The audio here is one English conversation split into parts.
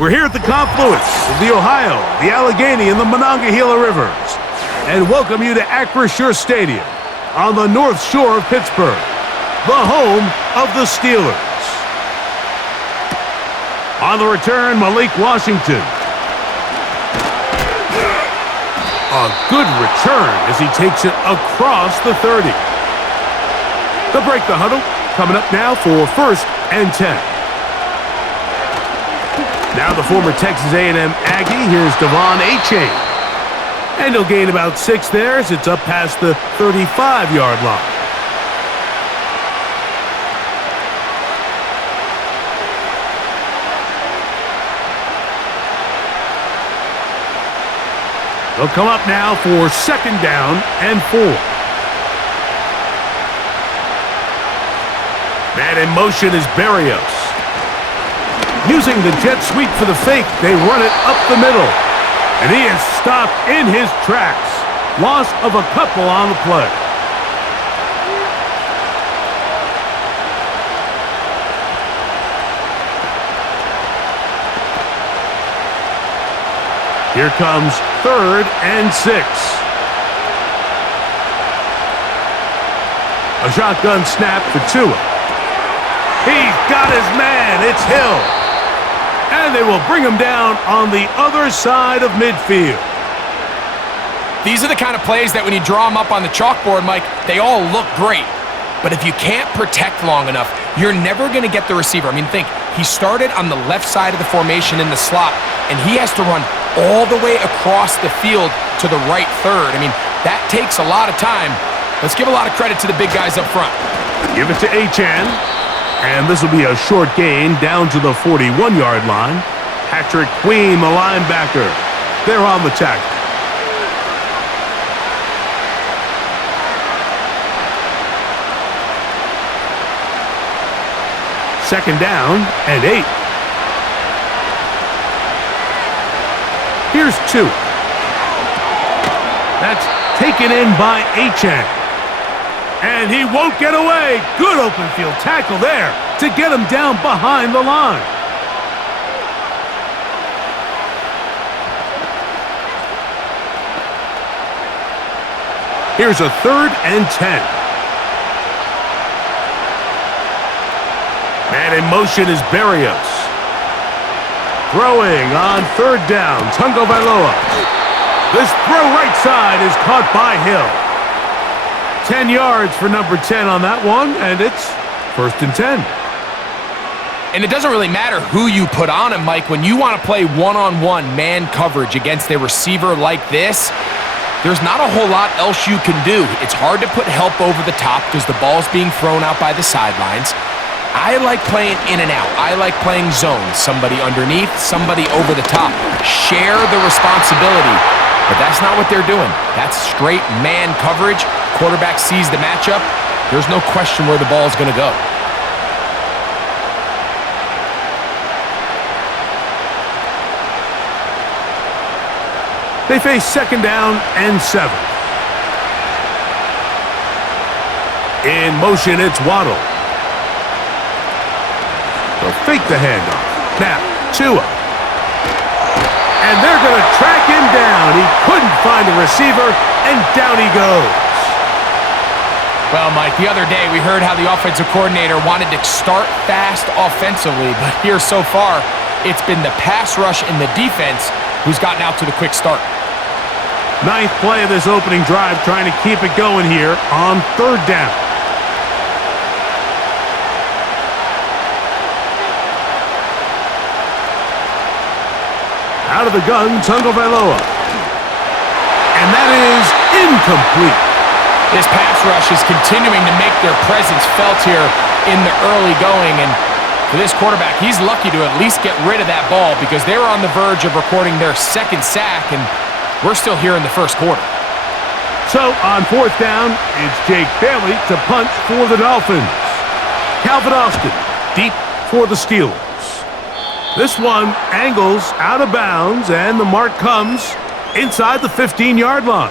We're here at the confluence of the Ohio, the Allegheny, and the Monongahela Rivers, and welcome you to Acrisure Stadium on the North Shore of Pittsburgh, the home of the Steelers. On the return, Malik Washington. A good return as he takes it across the 30. They'll break the huddle. Coming up now for 1st and 10. Now the former Texas A&M Aggie. Here's Devon Achane. And he'll gain about 6 there as it's up past the 35-yard line. They'll come up now for 2nd down and 4. Man in motion is Berrios. Using the jet sweep for the fake, they run it up the middle. And he is stopped in his tracks. Loss of a couple on the play. Here comes 3rd and 6. A shotgun snap for Tua. He's got his man. It's Hill. And they will bring him down on the other side of midfield. These are the kind of plays that when you draw them up on the chalkboard, Mike, they all look great. But if you can't protect long enough, you're never going to get the receiver. I mean, think, he started on the left side of the formation in the slot, and he has to run all the way across the field to the right third. I mean, that takes a lot of time. Let's give a lot of credit to the big guys up front. Give it to Achane. And this will be a short gain down to the 41-yard line. Patrick Queen, the linebacker. They're on the tackle. Second down and 8. Here's 2. That's taken in by Achane. And he won't get away. Good open field tackle there to get him down behind the line. Here's a 3rd and 10. Man in motion is Berrios. Throwing on 3rd down, Tungo Vailoa. This throw right side is caught by Hill. 10 yards for number 10 on that one, and it's 1st and 10. And it doesn't really matter who you put on him, Mike. When you want to play one-on-one man coverage against a receiver like this, there's not a whole lot else you can do. It's hard to put help over the top because the ball's being thrown out by the sidelines. I like playing in and out. I like playing zone. Somebody underneath, somebody over the top. Share the responsibility. But that's not what they're doing. That's straight man coverage. Quarterback sees the matchup. There's no question where the ball is going to go. They face 2nd down and 7. In motion, it's Waddle. They'll fake the handoff. Now, Tua. And they're going to track him down. He couldn't find a receiver, and down he goes. Well, Mike, the other day we heard how the offensive coordinator wanted to start fast offensively, but here so far, it's been the pass rush and the defense who's gotten out to the quick start. 9th play of this opening drive, trying to keep it going here on 3rd down. Out of the gun, Tungo Vailoa. And that is incomplete. This pass rush is continuing to make their presence felt here in the early going. And for this quarterback, he's lucky to at least get rid of that ball because they were on the verge of recording their 2nd sack, and we're still here in the 1st quarter. So on 4th down, it's Jake Bailey to punt for the Dolphins. Calvin Austin deep for the Steelers. This one angles out of bounds, and the mark comes inside the 15-yard line.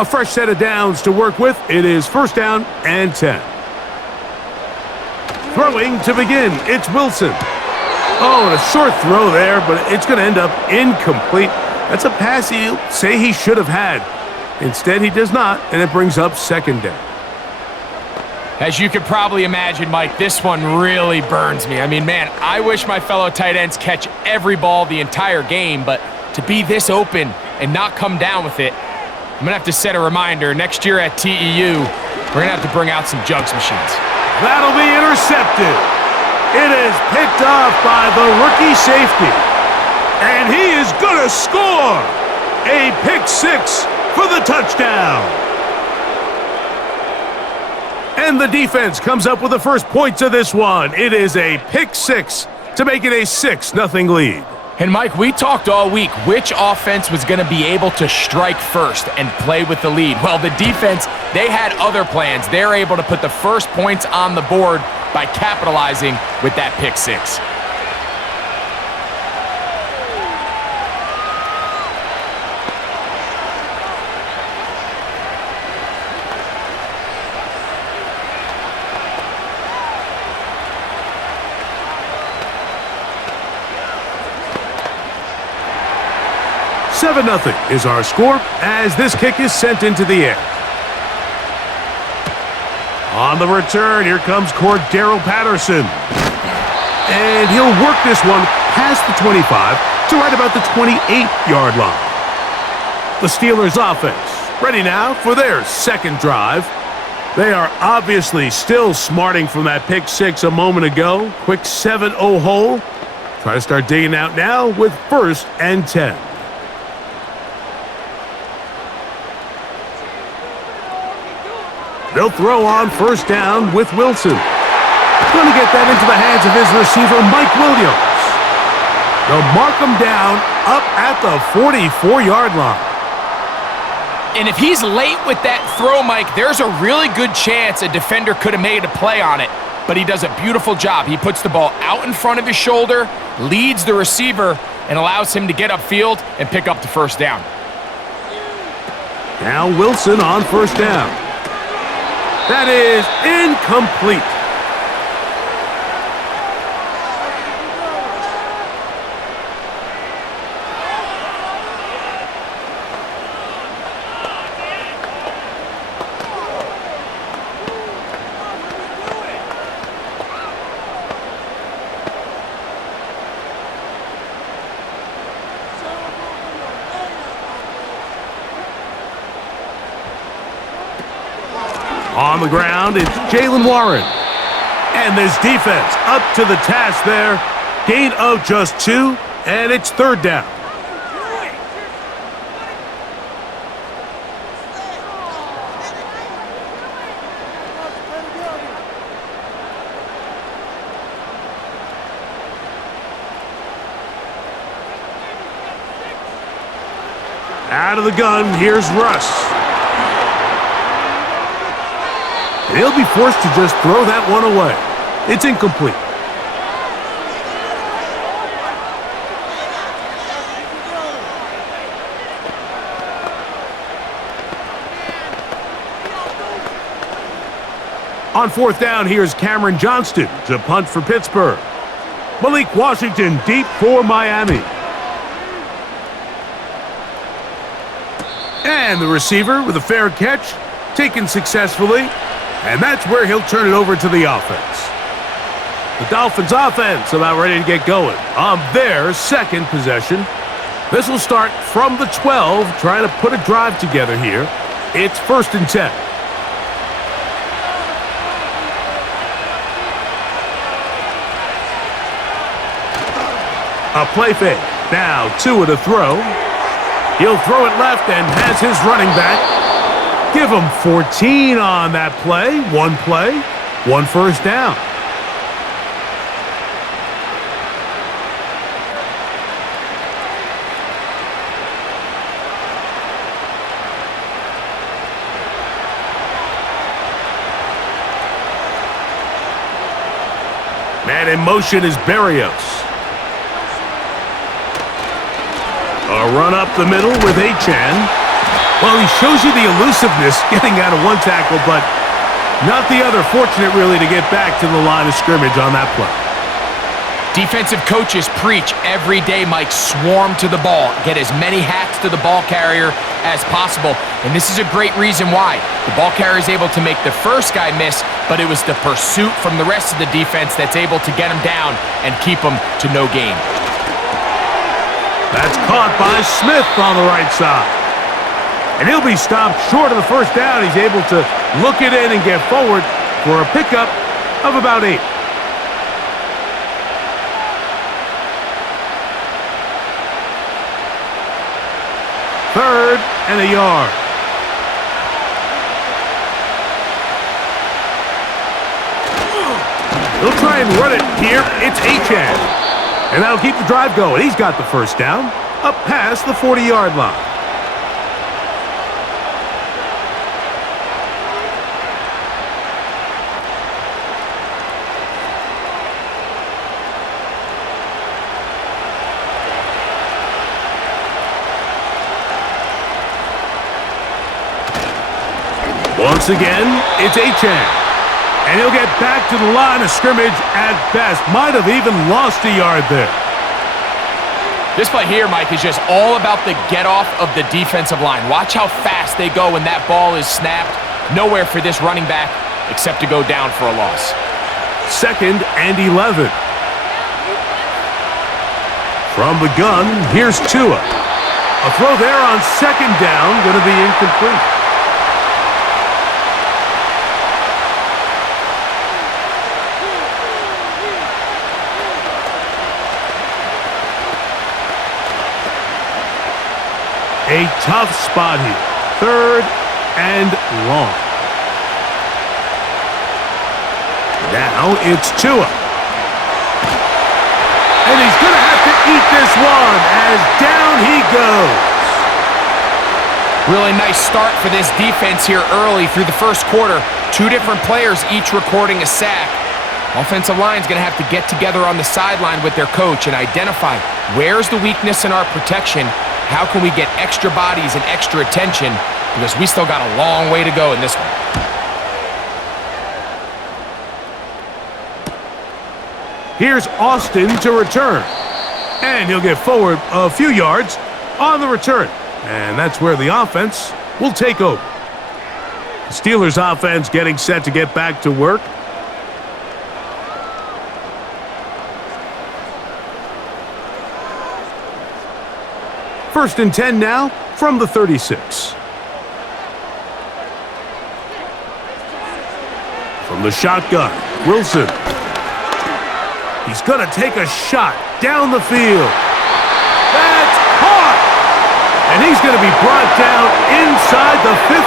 A fresh set of downs to work with. It is 1st down and 10. Throwing to begin, it's Wilson. Oh, and a short throw there, but it's going to end up incomplete. That's a pass he'll say he should have had. Instead, he does not, and it brings up 2nd down. As you could probably imagine, Mike, this one really burns me. I mean, man, I wish my fellow tight ends catch every ball the entire game, but to be this open and not come down with it, I'm going to have to set a reminder. Next year at TEU, we're going to have to bring out some jugs machines. That'll be intercepted. It is picked off by the rookie safety. And he is going to score. A pick 6 for the touchdown. And the defense comes up with the first points of this one. It is a pick 6 to make it a 6-0 lead. And Mike, we talked all week which offense was going to be able to strike first and play with the lead. Well, the defense, they had other plans. They're able to put the first points on the board by capitalizing with that pick 6. Seven 7-0 is our score as this kick is sent into the air. On the return, here comes Cordero Patterson. And he'll work this one past the 25 to right about the 28-yard line. The Steelers offense ready now for their 2nd drive. They are obviously still smarting from that pick 6 a moment ago. Quick 7-0 hole. Try to start digging out now with 1st and 10. They'll throw on 1st down with Wilson. Going to get that into the hands of his receiver, Mike Williams. They'll mark him down up at the 44-yard line. And if he's late with that throw, Mike, there's a really good chance a defender could have made a play on it. But he does a beautiful job. He puts the ball out in front of his shoulder, leads the receiver, and allows him to get upfield and pick up the 1st down. Now Wilson on 1st down. That is incomplete. On the ground, it's Jalen Warren. And this defense up to the task there. Gain of just 2, and it's 3rd down. Out of the gun, here's Russ. He'll be forced to just throw that one away. It's incomplete. On 4th down, here's Cameron Johnston to punt for Pittsburgh. Malik Washington deep for Miami. And the receiver with a fair catch, taken successfully. And that's where he'll turn it over to the offense. The Dolphins offense about ready to get going on their 2nd possession. This will start from the 12, trying to put a drive together here. It's 1st and 10. A play fake. Now Tua to throw. He'll throw it left and has his running back. Give him 14 on that play. One 1st down. Man in motion is Berrios. A run up the middle with Achan. Well, he shows you the elusiveness getting out of one tackle, but not the other. Fortunate, really, to get back to the line of scrimmage on that play. Defensive coaches preach every day, Mike, swarm to the ball. Get as many hats to the ball carrier as possible. And this is a great reason why. The ball carrier is able to make the first guy miss, but it was the pursuit from the rest of the defense that's able to get him down and keep him to no gain. That's caught by Smith on the right side. And he'll be stopped short of the first down. He's able to look it in and get forward for a pickup of about 8. Third and a yard. He'll try and run it here. It's Achane. And that'll keep the drive going. He's got the first down up past the 40-yard line. Once again, it's Achane. And he'll get back to the line of scrimmage at best. Might have even lost a yard there. This play here, Mike, is just all about the get-off of the defensive line. Watch how fast they go when that ball is snapped. Nowhere for this running back except to go down for a loss. 2nd and 11. From the gun, here's Tua. A throw there on 2nd down, going to be incomplete. A tough spot here. 3rd and long. Now it's Tua. And he's going to have to eat this one as down he goes. Really nice start for this defense here early through the first quarter. 2 different players each recording a sack. Offensive line's going to have to get together on the sideline with their coach and identify where's the weakness in our protection. How can we get extra bodies and extra attention? Because we still got a long way to go in this one. Here's Austin to return. And he'll get forward a few yards on the return. And that's where the offense will take over. The Steelers offense getting set to get back to work. First and 10 now from the 36. From the shotgun, Wilson. He's going to take a shot down the field. That's caught! And he's going to be brought down inside the 15.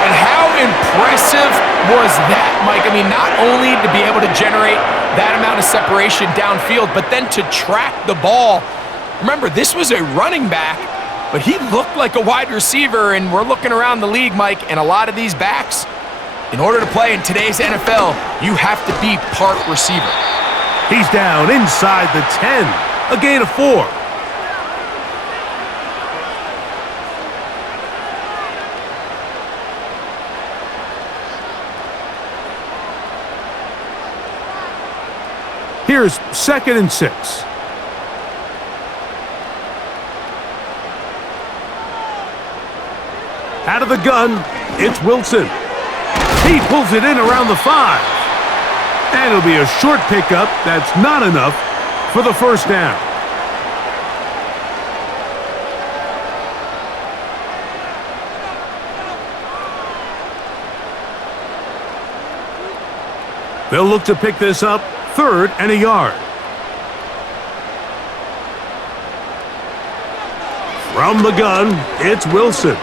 And how impressive was that, Mike? I mean, not only to be able to generate that amount of separation downfield, but then to track the ball. Remember, this was a running back, but he looked like a wide receiver, and we're looking around the league, Mike, and a lot of these backs, in order to play in today's NFL, you have to be part receiver. He's down inside the 10, a gain of 4. Here's 2nd and 6. Out of the gun, it's Wilson. He pulls it in around the 5. And it'll be a short pickup that's not enough for the first down. They'll look to pick this up 3rd and a yard. From the gun, it's Wilson.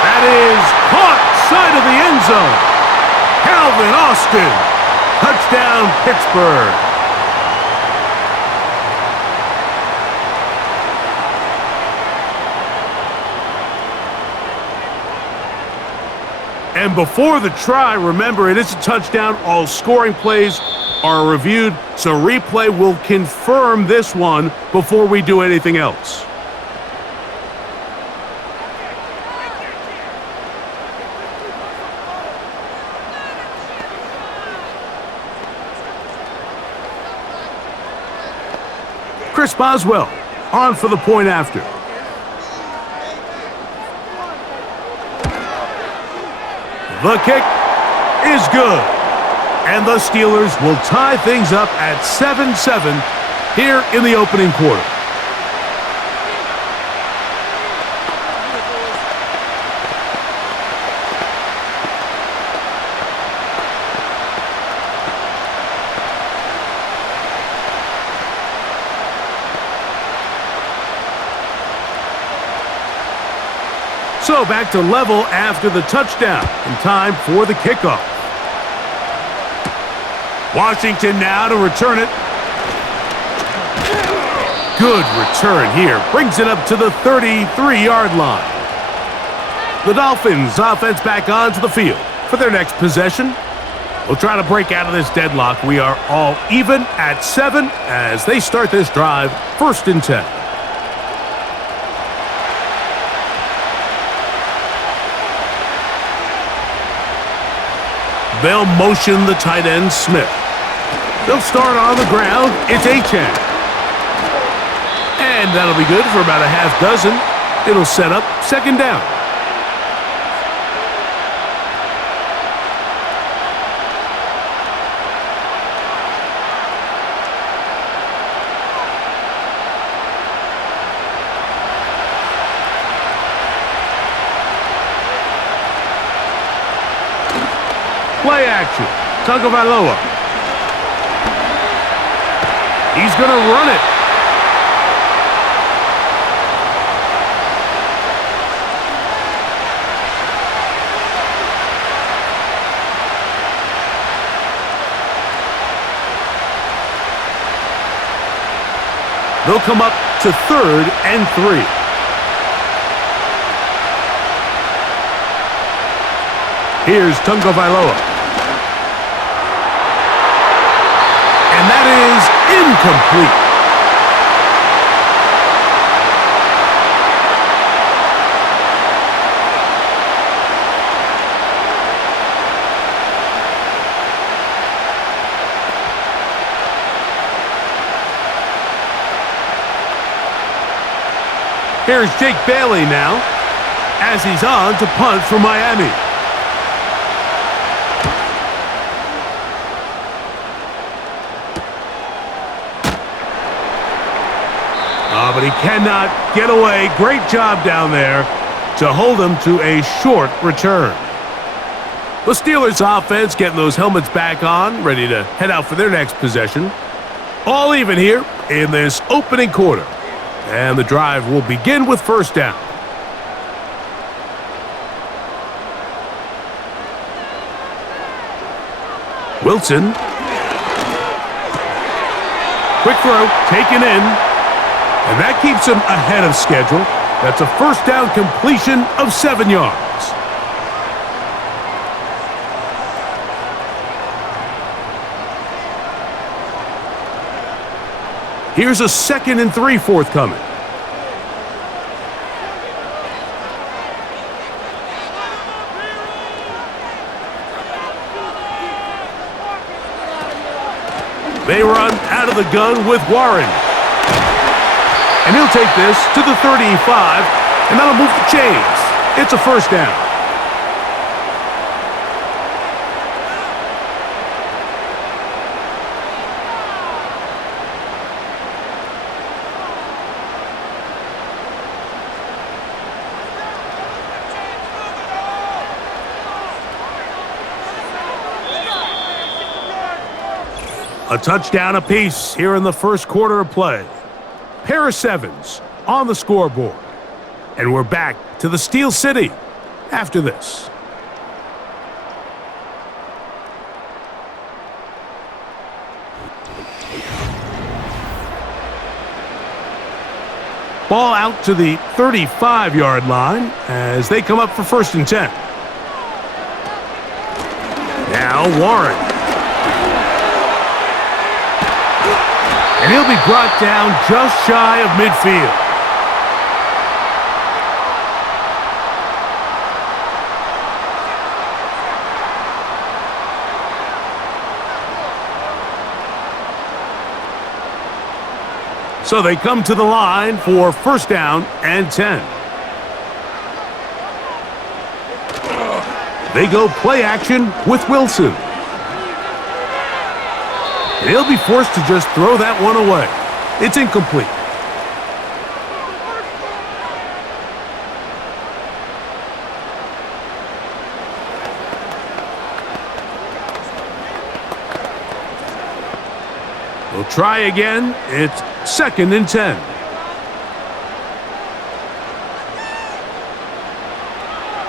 That is caught side of the end zone. Calvin Austin. Touchdown, Pittsburgh. And before the try, remember, it is a touchdown. All scoring plays are reviewed, so replay will confirm this one before we do anything else. Chris Boswell on for the point after. The kick is good. And the Steelers will tie things up at 7-7 here in the opening quarter. So back to level after the touchdown, and time for the kickoff. Washington now to return it. Good return here. Brings it up to the 33-yard line. The Dolphins offense back onto the field for their next possession. We'll try to break out of this deadlock. We are all even at 7 as they start this drive, 1st and 10. They'll motion the tight end, Smith. They'll start on the ground. It's Achane. And that'll be good for about a half dozen. It'll set up 2nd down. Play action. Tagovailoa. He's going to run it. They'll come up to 3rd and 3. Here's Tagovailoa. And that is incomplete. Here's Jake Bailey now, as he's on to punt for Miami. But he cannot get away. Great job down there to hold him to a short return. The Steelers offense getting those helmets back on, ready to head out for their next possession. All even here in this opening quarter. And the drive will begin with 1st down. Wilson. Quick throw, taken in. And that keeps him ahead of schedule. That's a 1st down completion of 7 yards. Here's a 2nd and 3 forthcoming. They run out of the gun with Warren. And he'll take this to the 35, and that'll move the chains. It's a 1st down. A touchdown apiece here in the 1st quarter of play. Pair of 7s on the scoreboard. And we're back to the Steel City after this. Ball out to the 35-yard line as they come up for 1st and 10. Now Warren. And he'll be brought down just shy of midfield. So they come to the line for first down and 10. They go play action with Wilson. He'll be forced to just throw that one away. It's incomplete. We'll try again. It's second and 10.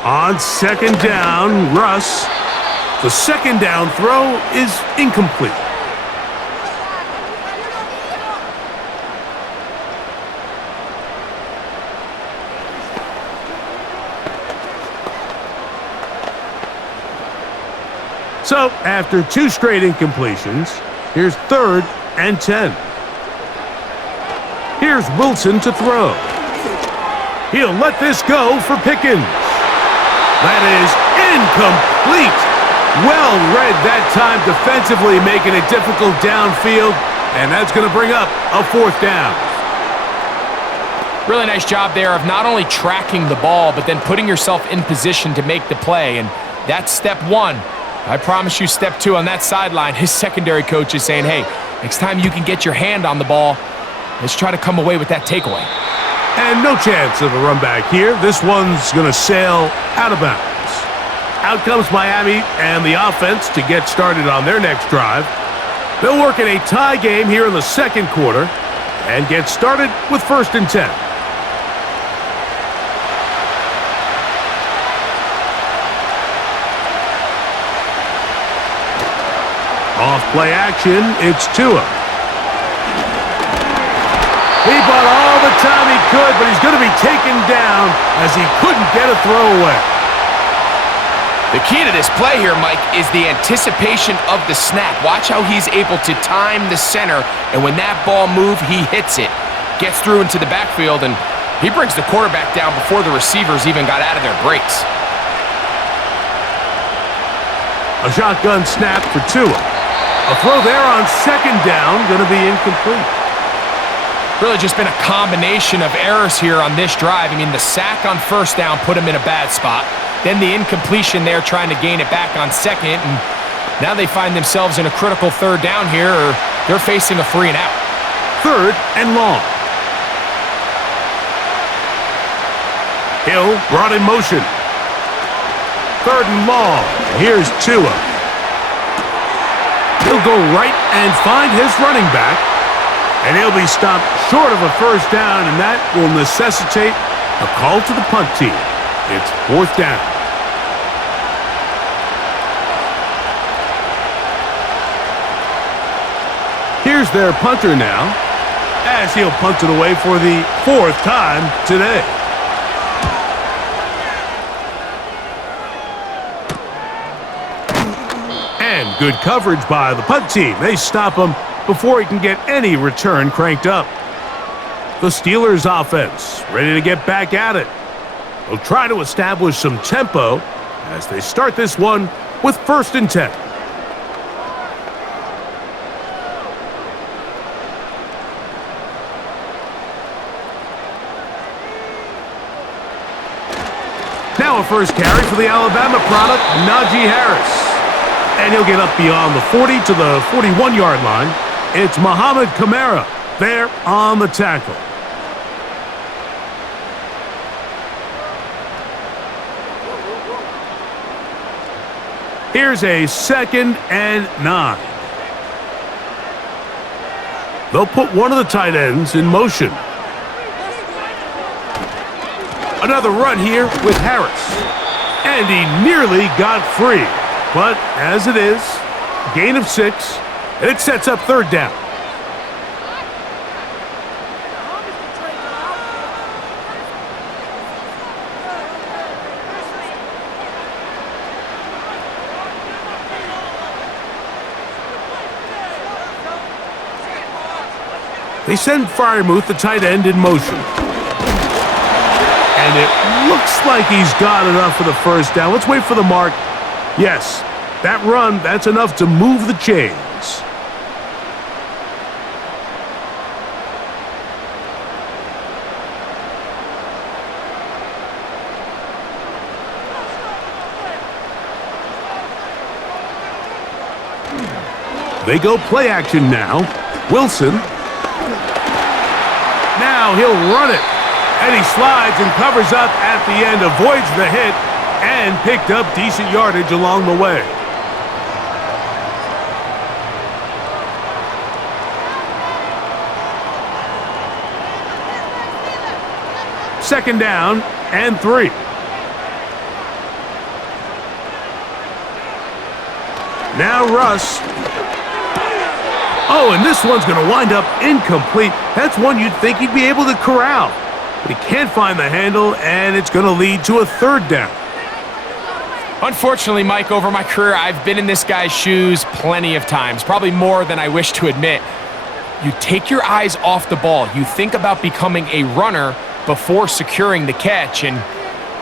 On second down, Russ. The second down throw is incomplete. So, after two straight incompletions, here's third and 10. Here's Wilson to throw. He'll let this go for Pickens. That is incomplete. Well read that time defensively, making it difficult downfield, and that's going to bring up a fourth down. Really nice job there of not only tracking the ball, but then putting yourself in position to make the play, and that's step one. I promise you step two on that sideline. His secondary coach is saying, hey, next time you can get your hand on the ball, let's try to come away with that takeaway. And no chance of a run back here. This one's going to sail out of bounds. Out comes Miami and the offense to get started on their next drive. They'll work in a tie game here in the second quarter and get started with first and 10. Off play action, it's Tua. He bought all the time he could, but he's going to be taken down as he couldn't get a throwaway. The key to this play here, Mike, is the anticipation of the snap. Watch how he's able to time the center, and when that ball moves, he hits it. Gets through into the backfield, and he brings the quarterback down before the receivers even got out of their breaks. A shotgun snap for Tua. A throw there on second down, going to be incomplete. Really just been a combination of errors here on this drive. I mean, the sack on first down put him in a bad spot. Then the incompletion there trying to gain it back on second. And now they find themselves in a critical third down here, or they're facing a free and out. Third and long. Hill brought in motion. Third and long. Here's Tua. He'll go right and find his running back. And he'll be stopped short of a first down, and that will necessitate a call to the punt team. It's fourth down. Here's their punter now, as he'll punt it away for the fourth time today. And good coverage by the punt team. They stop him before he can get any return cranked up. The Steelers offense ready to get back at it. They'll try to establish some tempo as they start this one with first and 10. Now a first carry for the Alabama product, Najee Harris. And he'll get up beyond the 40 to the 41-yard line. It's Muhammad Kamara there on the tackle. Here's a second and 9. They'll put one of the tight ends in motion. Another run here with Harris. And he nearly got free. But as it is, gain of 6, and it sets up third down. They send Freiermuth, the tight end, in motion. And it looks like he's got enough for the first down. Let's wait for the mark. Yes, that run, that's enough to move the chains. They go play action now. Wilson. Now he'll run it. And he slides and covers up at the end, avoids the hit, and picked up decent yardage along the way. Second down and 3. Now Russ. Oh, and this one's going to wind up incomplete. That's one you'd think he'd be able to corral. But he can't find the handle, and it's going to lead to a third down. Unfortunately, Mike, over my career, I've been in this guy's shoes plenty of times, probably more than I wish to admit. You take your eyes off the ball. You think about becoming a runner before securing the catch, and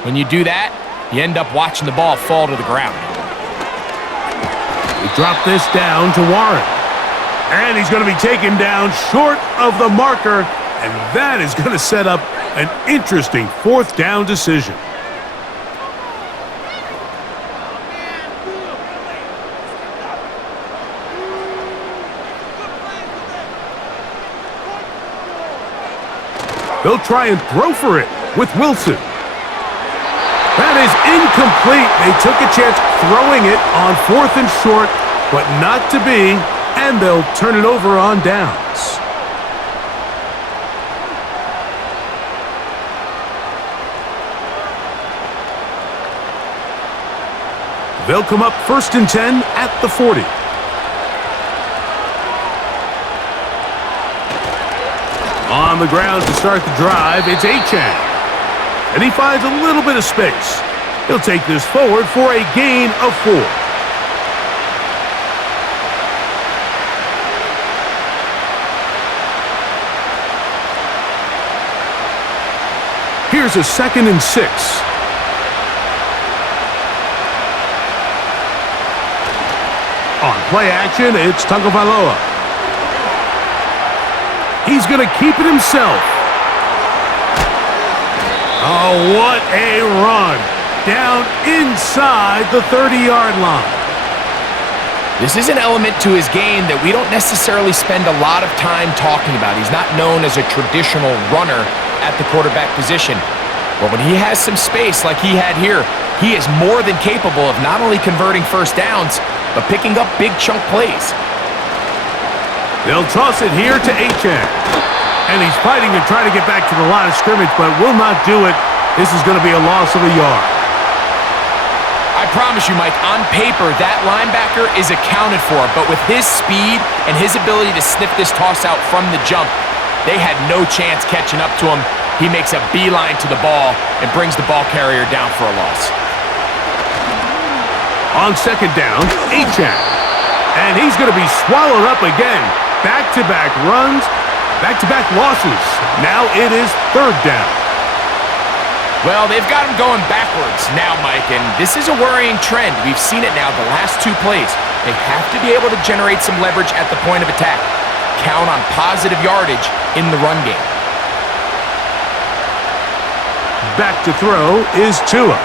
when you do that, you end up watching the ball fall to the ground. He dropped this down to Warren. And he's going to be taken down short of the marker, and that is going to set up an interesting fourth down decision. They'll try and throw for it with Wilson. That is incomplete. They took a chance throwing it on 4th and short, but not to be, and they'll turn it over on downs. They'll come up 1st and 10 at the 40. On the ground to start the drive, it's Achane. And he finds a little bit of space. He'll take this forward for a gain of 4. Here's a 2nd and 6. On play action, it's Tagovailoa. He's going to keep it himself. Oh, what a run. Down inside the 30-yard line. This is an element to his game that we don't necessarily spend a lot of time talking about. He's not known as a traditional runner at the quarterback position. But when he has some space like he had here, he is more than capable of not only converting first downs, but picking up big chunk plays. They'll toss it here to Achane. And he's fighting to try to get back to the line of scrimmage, but will not do it. This is going to be a loss of a yard. I promise you, Mike, on paper, that linebacker is accounted for, but with his speed and his ability to sniff this toss out from the jump, they had no chance catching up to him. He makes a beeline to the ball and brings the ball carrier down for a loss. On 2nd down, Achane. And he's going to be swallowed up again. Back-to-back runs, back-to-back losses. Now it is 3rd down. Well, they've got him going backwards now, Mike, and this is a worrying trend. We've seen it now the last 2 plays. They have to be able to generate some leverage at the point of attack. Count on positive yardage in the run game. Back to throw is Tua.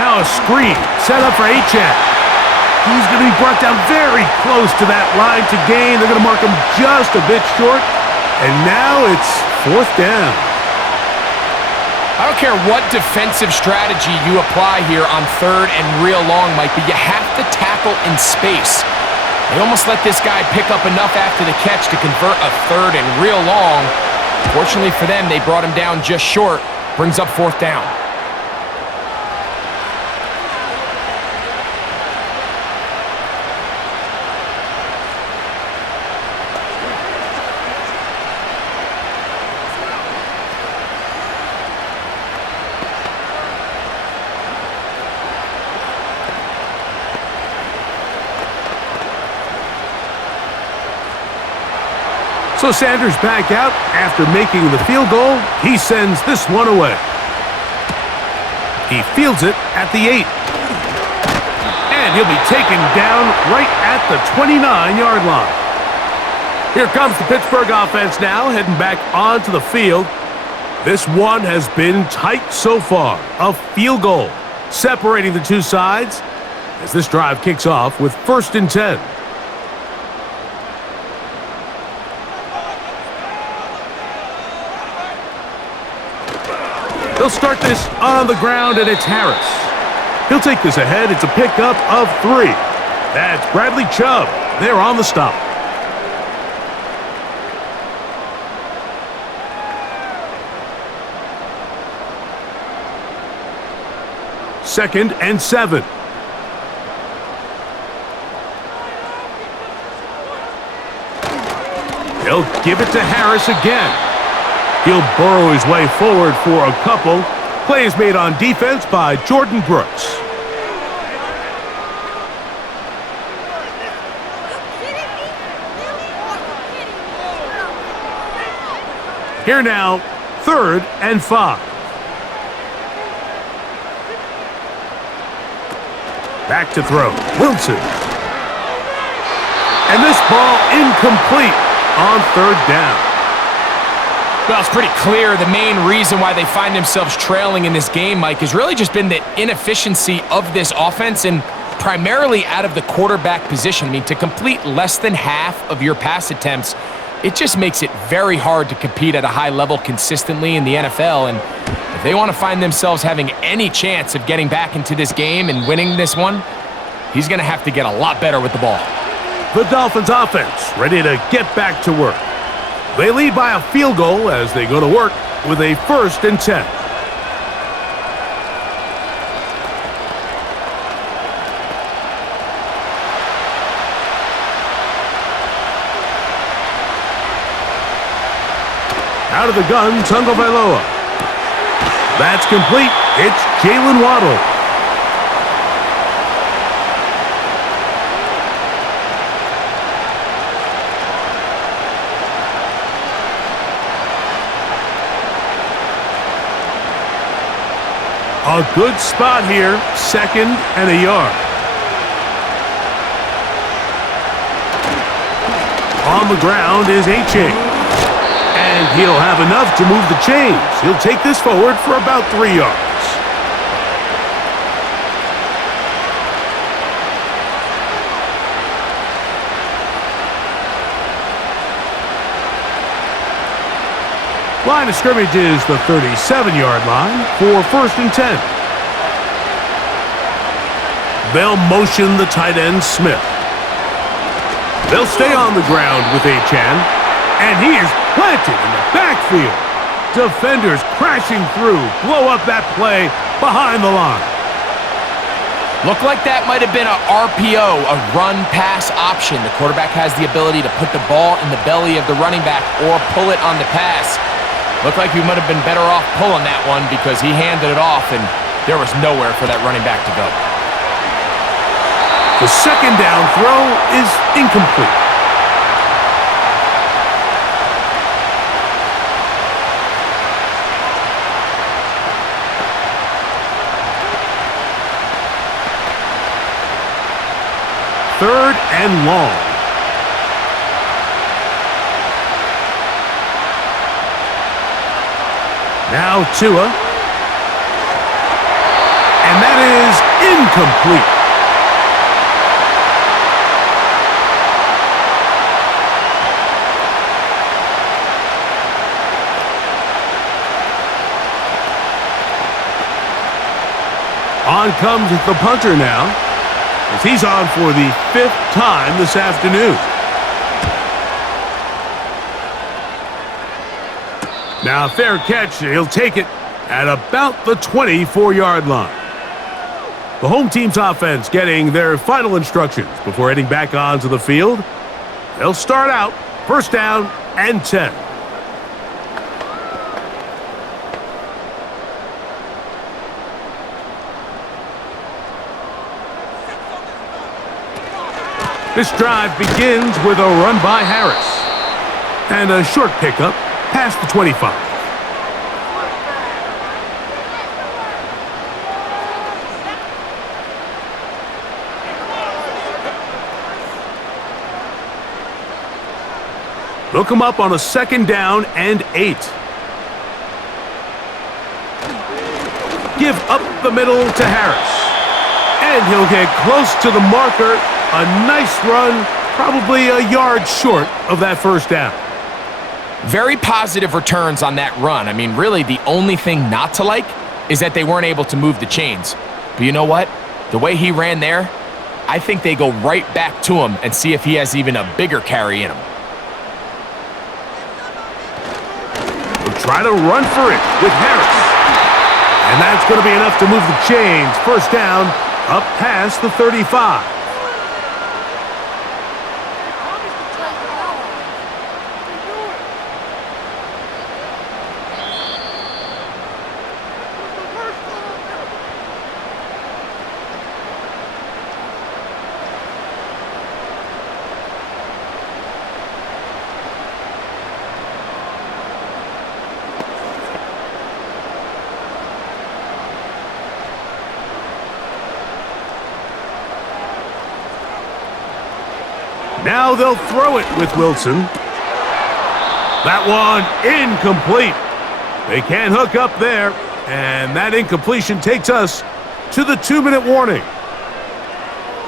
Now a screen set up for Achane. He's going to be brought down very close to that line to gain. They're going to mark him just a bit short. And now it's 4th down. I don't care what defensive strategy you apply here on 3rd and real long, Mike, but you have to tackle in space. They almost let this guy pick up enough after the catch to convert a 3rd and real long. Fortunately for them, they brought him down just short. Brings up 4th down. So Sanders back out after making the field goal. He sends this one away. He fields it at the 8. And he'll be taken down right at the 29-yard line. Here comes the Pittsburgh offense now, heading back onto the field. This one has been tight so far. A field goal separating the two sides as this drive kicks off with 1st and 10. They'll start this on the ground, and it's Harris. He'll take this ahead. It's a pickup of 3. That's Bradley Chubb. They're on the stop. Second and 7. He'll give it to Harris again. He'll burrow his way forward for a couple. Plays made on defense by Jordan Brooks. Here now, 3rd and 5. Back to throw. Wilson. And this ball incomplete on 3rd down. Well, it's pretty clear the main reason why they find themselves trailing in this game, Mike, has really just been the inefficiency of this offense and primarily out of the quarterback position. I mean, to complete less than half of your pass attempts, it just makes it very hard to compete at a high level consistently in the NFL. And if they want to find themselves having any chance of getting back into this game and winning this one, he's going to have to get a lot better with the ball. The Dolphins offense ready to get back to work. They lead by a field goal as they go to work with a 1st and 10. Out of the gun, Tagovailoa. That's complete. It's Jalen Waddle. A good spot here, 2nd and a yard. On the ground is H.A. And he'll have enough to move the chains. He'll take this forward for about 3 yards. Line of scrimmage is the 37-yard line for 1st and 10. They'll motion the tight end Smith. They'll stay on the ground with Achan, and he is planted in the backfield. Defenders crashing through, blow up that play behind the line. Looked like that might have been a RPO, a run-pass option. The quarterback has the ability to put the ball in the belly of the running back or pull it on the pass. Looked like we might have been better off pulling that one because he handed it off and there was nowhere for that running back to go. The 2nd down throw is incomplete. Third and long. Now Tua. And that is incomplete. On comes the punter now, as he's on for the 5th time this afternoon. Now, fair catch. He'll take it at about the 24-yard line. The home team's offense getting their final instructions before heading back onto the field. They'll start out 1st down and 10. This drive begins with a run by Harris and a short pickup past the 25. They'll come up on a 2nd down and 8. Give up the middle to Harris. And he'll get close to the marker. A nice run, probably a yard short of that 1st down. Very positive returns on that run. I mean, really, the only thing not to like is that they weren't able to move the chains. But you know what? The way he ran there, I think they go right back to him and see if he has even a bigger carry in him. We'll try to run for it with Harris. And that's going to be enough to move the chains. First down, up past the 35. Now they'll throw it with Wilson. That one incomplete. They can't hook up there, and that incompletion takes us to the 2-minute warning.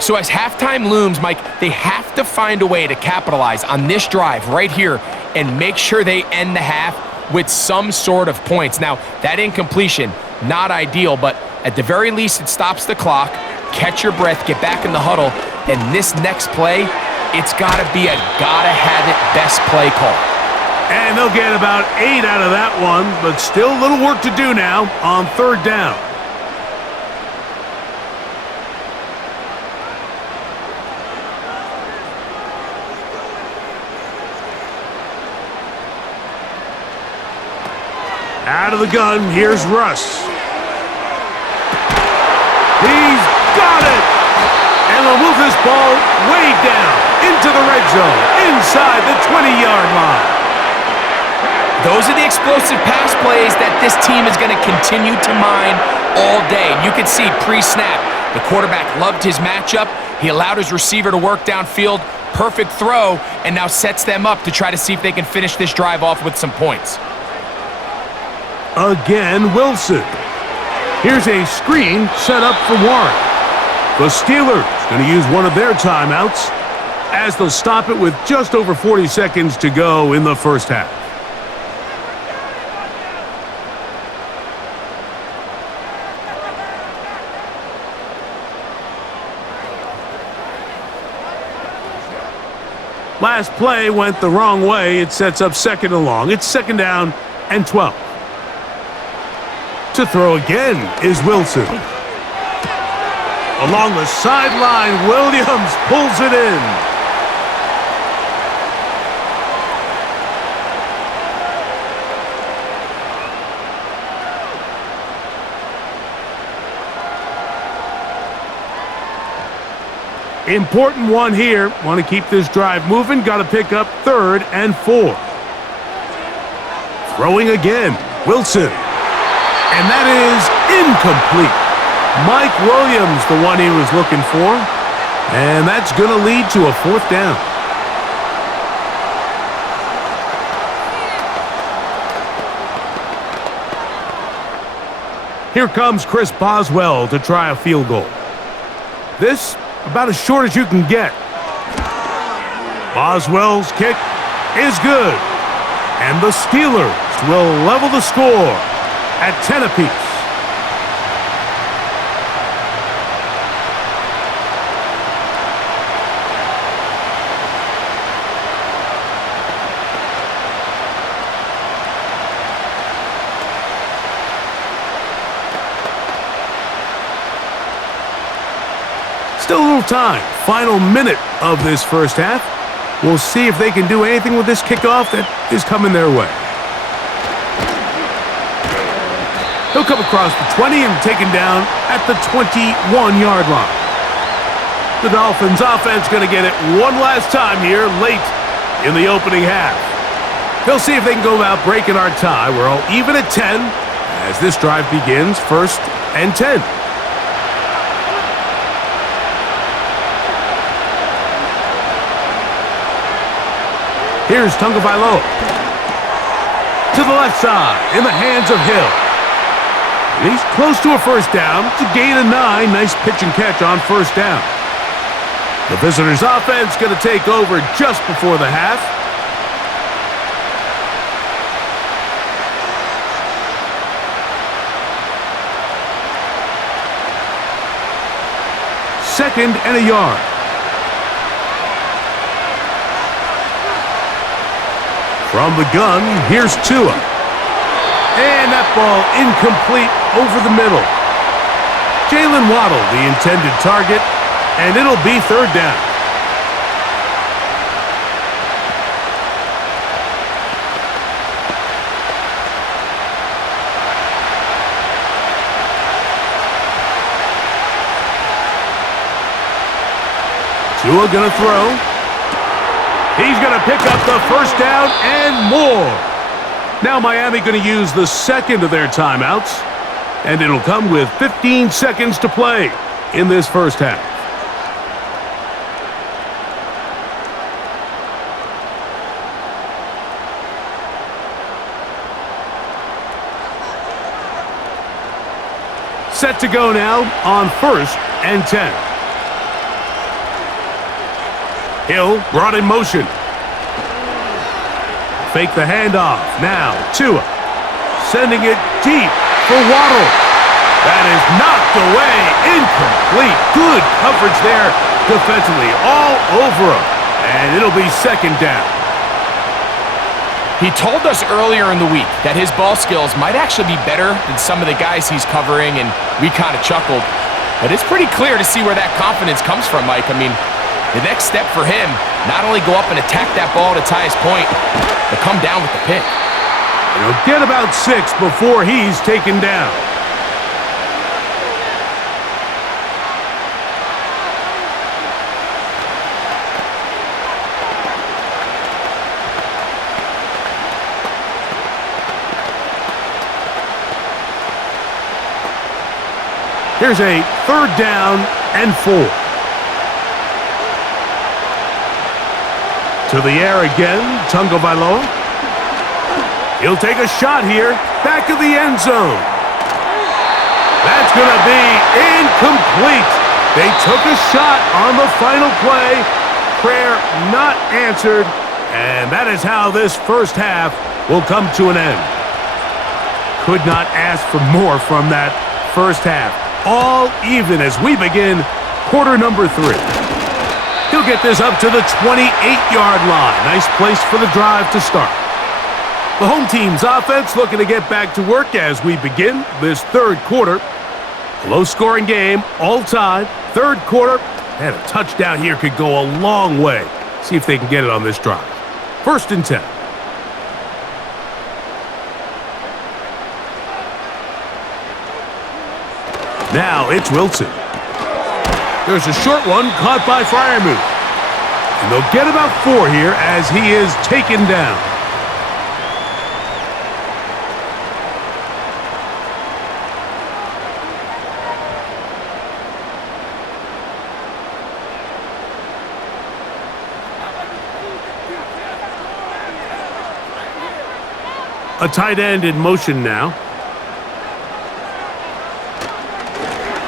So as halftime looms, Mike, they have to find a way to capitalize on this drive right here and make sure they end the half with some sort of points. Now, that incompletion, not ideal, but at the very least it stops the clock. Catch your breath, get back in the huddle, and this next play, it's got to be a gotta-have-it best play call. And they'll get about 8 out of that one, but still a little work to do now on 3rd down. Out of the gun, here's Russ. He's got it! And they'll move this ball way down into the red zone, inside the 20-yard line. Those are the explosive pass plays that this team is going to continue to mine all day. You can see pre-snap, the quarterback loved his matchup. He allowed his receiver to work downfield, perfect throw, and now sets them up to try to see if they can finish this drive off with some points. Again, Wilson. Here's a screen set up for Warren. The Steelers going to use one of their timeouts as they'll stop it with just over 40 seconds to go in the first half. Last play went the wrong way. It sets up 2nd and long. It's 2nd down and 12. To throw again is Wilson. Along the sideline, Williams pulls it in. Important one here. Want to keep this drive moving. Got to pick up 3rd and 4. Throwing again, Wilson. And that is incomplete. Mike Williams, the one he was looking for. And that's going to lead to a 4th down. Here comes Chris Boswell to try a field goal. This about as short as you can get. Boswell's kick is good. And the Steelers will level the score at 10 apiece. Still a little time. Final minute of this first half. We'll see if they can do anything with this kickoff that is coming their way. He'll come across the 20 and taken down at the 21-yard line. The Dolphins offense going to get it one last time here late in the opening half. They'll see if they can go about breaking our tie. We're all even at 10 as this drive begins. 1st and 10. Here's Tagovailoa. To the left side, in the hands of Hill. And he's close to a 1st down. It's a gain of 9. Nice pitch and catch on 1st down. The visitors' offense going to take over just before the half. 2nd and a yard. From the gun, here's Tua. And that ball incomplete over the middle. Jalen Waddle, the intended target, and it'll be 3rd down. Tua gonna throw. He's gonna pick up the 1st down and more. Now Miami gonna use the 2nd of their timeouts, and it'll come with 15 seconds to play in this 1st half. Set to go now on 1st and 10. Hill brought in motion. Fake the handoff. Now Tua sending it deep for Waddle. That is knocked away. Incomplete. Good coverage there defensively. All over him. And it'll be 2nd down. He told us earlier in the week that his ball skills might actually be better than some of the guys he's covering, and we kind of chuckled. But it's pretty clear to see where that confidence comes from, Mike. I mean, the next step for him, not only go up and attack that ball at its highest point, but come down with the pick. He'll get about 6 before he's taken down. Here's a 3rd down and 4. To the air again, Tagovailoa. He'll take a shot here, back of the end zone. That's going to be incomplete. They took a shot on the final play. Prayer not answered, and that is how this 1st half will come to an end. Could not ask for more from that 1st half. All even as we begin quarter number 3. He'll get this up to the 28-yard line. Nice place for the drive to start. The home team's offense looking to get back to work as we begin this 3rd quarter. Low-scoring game, all tied. 3rd quarter, and a touchdown here could go a long way. See if they can get it on this drive. 1st and 10. Now it's Wilson. There's a short one caught by Freiermuth. And they'll get about 4 here as he is taken down. A tight end in motion now.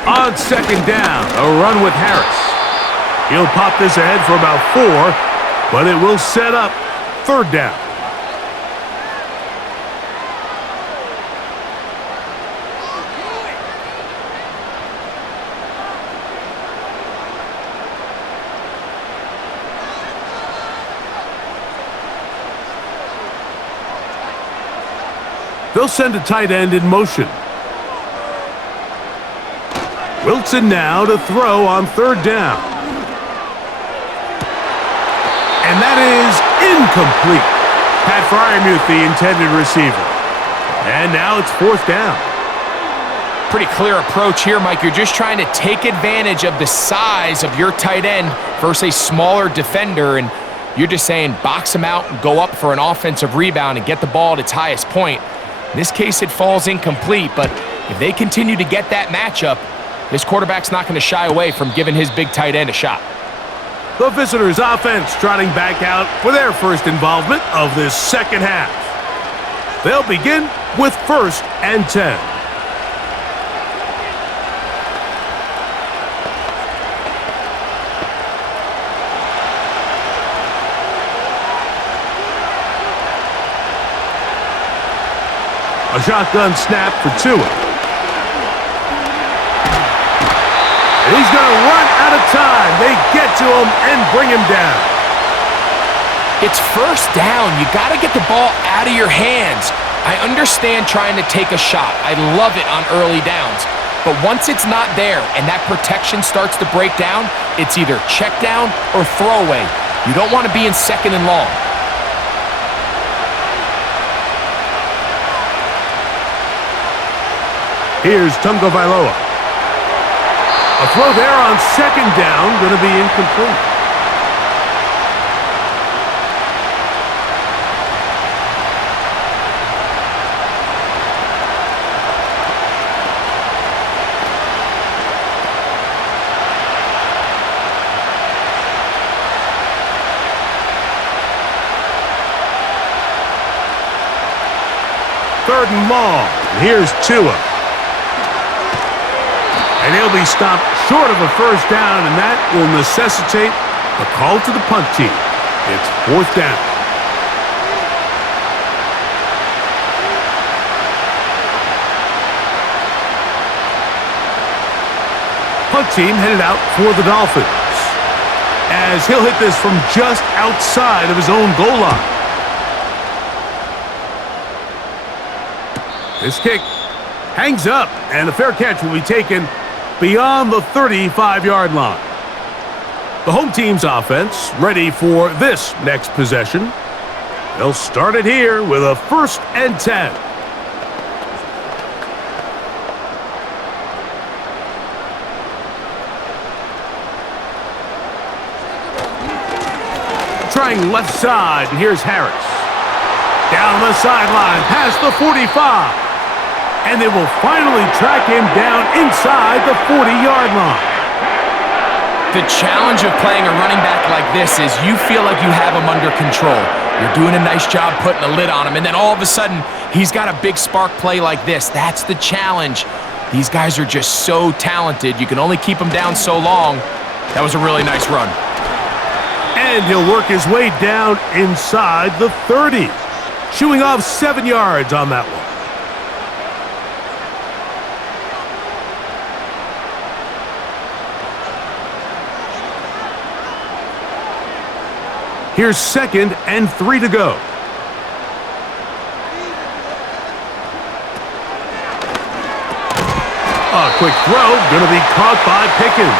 On 2nd down, a run with Harris. He'll pop this ahead for about 4, but it will set up 3rd down. They'll send a tight end in motion. Wilson now to throw on 3rd down. And that is incomplete. Pat Freiermuth, the intended receiver. And now it's 4th down. Pretty clear approach here, Mike. You're just trying to take advantage of the size of your tight end versus a smaller defender, and you're just saying box him out and go up for an offensive rebound and get the ball at its highest point. In this case, it falls incomplete, but if they continue to get that matchup, this quarterback's not going to shy away from giving his big tight end a shot. The visitors' offense trotting back out for their first involvement of this 2nd half. They'll begin with 1st and 10. A shotgun snap for Tua. And he's going to run out of time. They get to him and bring him down. It's first down. You got to get the ball out of your hands. I understand trying to take a shot. I love it on early downs. But once it's not there and that protection starts to break down, it's either check down or throwaway. You don't want to be in second and long. Here's Tunga Vailoa. A throw there on second down, going to be incomplete. Third and long. Here's Tua. And he'll be stopped short of a first down, and that will necessitate a call to the punt team. It's fourth down. Punt team headed out for the Dolphins, as he'll hit this from just outside of his own goal line. This kick hangs up, and a fair catch will be taken beyond the 35-yard line. The home team's offense ready for this next possession. They'll start it here with a 1st and 10. Trying left side, and here's Harris. Down the sideline, past the 45. And they will finally track him down inside the 40-yard line. The challenge of playing a running back like this is you feel like you have him under control. You're doing a nice job putting a lid on him, and then all of a sudden, he's got a big spark play like this. That's the challenge. These guys are just so talented. You can only keep them down so long. That was a really nice run. And he'll work his way down inside the 30. Shooing off 7 yards on that one. Here's 2nd and 3 to go. A quick throw, going to be caught by Pickens.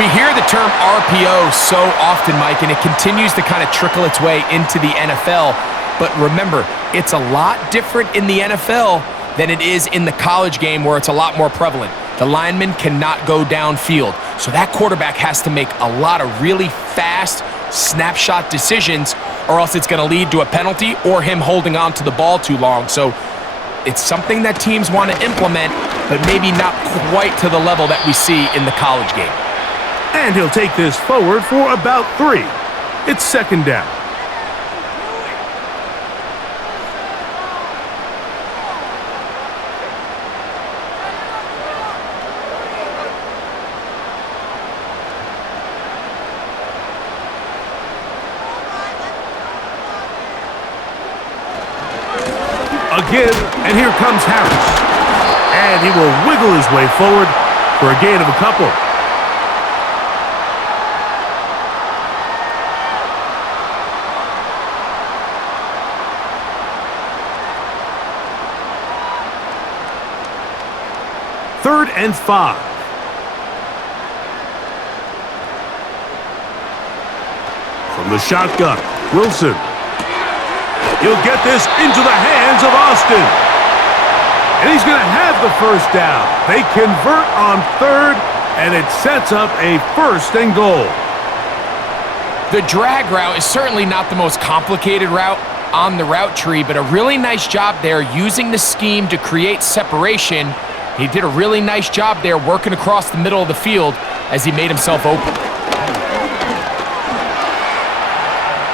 We hear the term RPO so often, Mike, and it continues to kind of trickle its way into the NFL. But remember, it's a lot different in the NFL than it is in the college game where it's a lot more prevalent. The lineman cannot go downfield, so that quarterback has to make a lot of really fast snapshot decisions, or else it's going to lead to a penalty or him holding on to the ball too long. So it's something that teams want to implement, but maybe not quite to the level that we see in the college game. And he'll take this forward for about 3. It's 2nd down. Again, and here comes Harris. And he will wiggle his way forward for a gain of a couple. Third and 5. From the shotgun, Wilson. He'll get this into the hands of Austin. And he's going to have the first down. They convert on 3rd, and it sets up a 1st and goal. The drag route is certainly not the most complicated route on the route tree, but a really nice job there using the scheme to create separation. He did a really nice job there working across the middle of the field as he made himself open.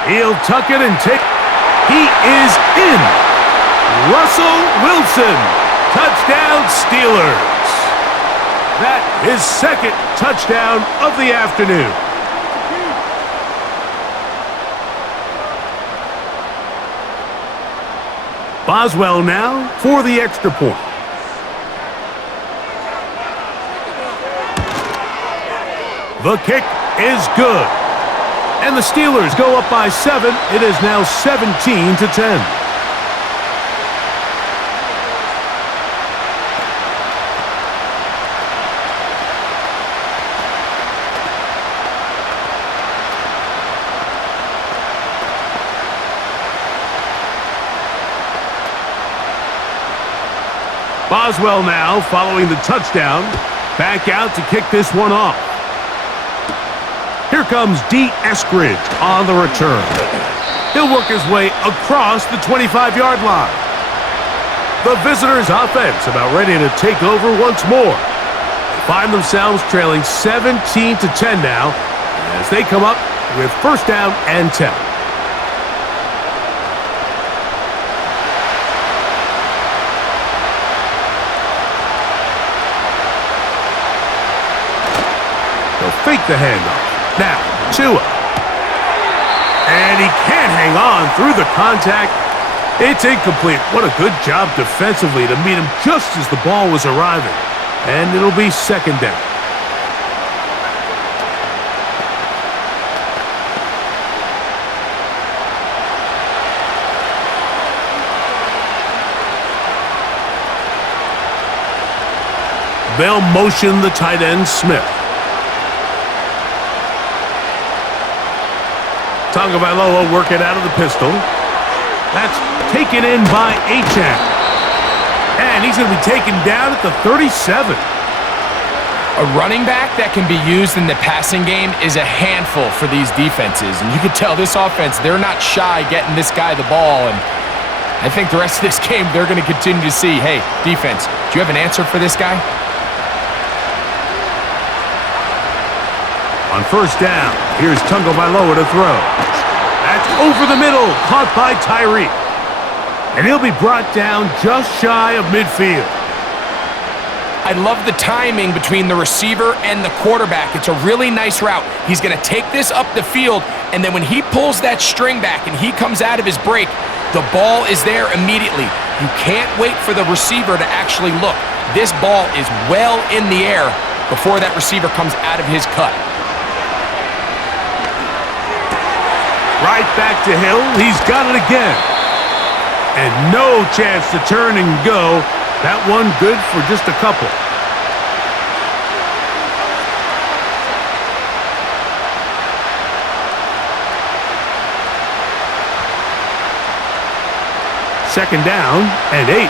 He'll tuck it and take. He is in. Russell Wilson. Touchdown Steelers. That is 2nd touchdown of the afternoon. Boswell now for the extra point. The kick is good. And the Steelers go up by 7. It is now 17-10. Boswell now following the touchdown. Back out to kick this one off. Here comes D. Eskridge on the return. He'll work his way across the 25-yard line. The visitors' offense about ready to take over once more. They find themselves trailing 17-10 now as they come up with first down and 10. Fake the handoff. Now, Tua. And he can't hang on through the contact. It's incomplete. What a good job defensively to meet him just as the ball was arriving. And it'll be second down. They'll motion the tight end, Smith. Tagovailoa working out of the pistol. That's taken in by Achane. And he's going to be taken down at the 37. A running back that can be used in the passing game is a handful for these defenses. And you can tell this offense, they're not shy getting this guy the ball. And I think the rest of this game, they're going to continue to see, hey, defense, do you have an answer for this guy? On first down, here's Tagovailoa to throw. That's over the middle, caught by Tyreek. And he'll be brought down just shy of midfield. I love the timing between the receiver and the quarterback. It's a really nice route. He's going to take this up the field, and then when he pulls that string back and he comes out of his break, the ball is there immediately. You can't wait for the receiver to actually look. This ball is well in the air before that receiver comes out of his cut. Right back to Hill. He's got it again. And no chance to turn and go. That one good for just a couple. Second down and 8.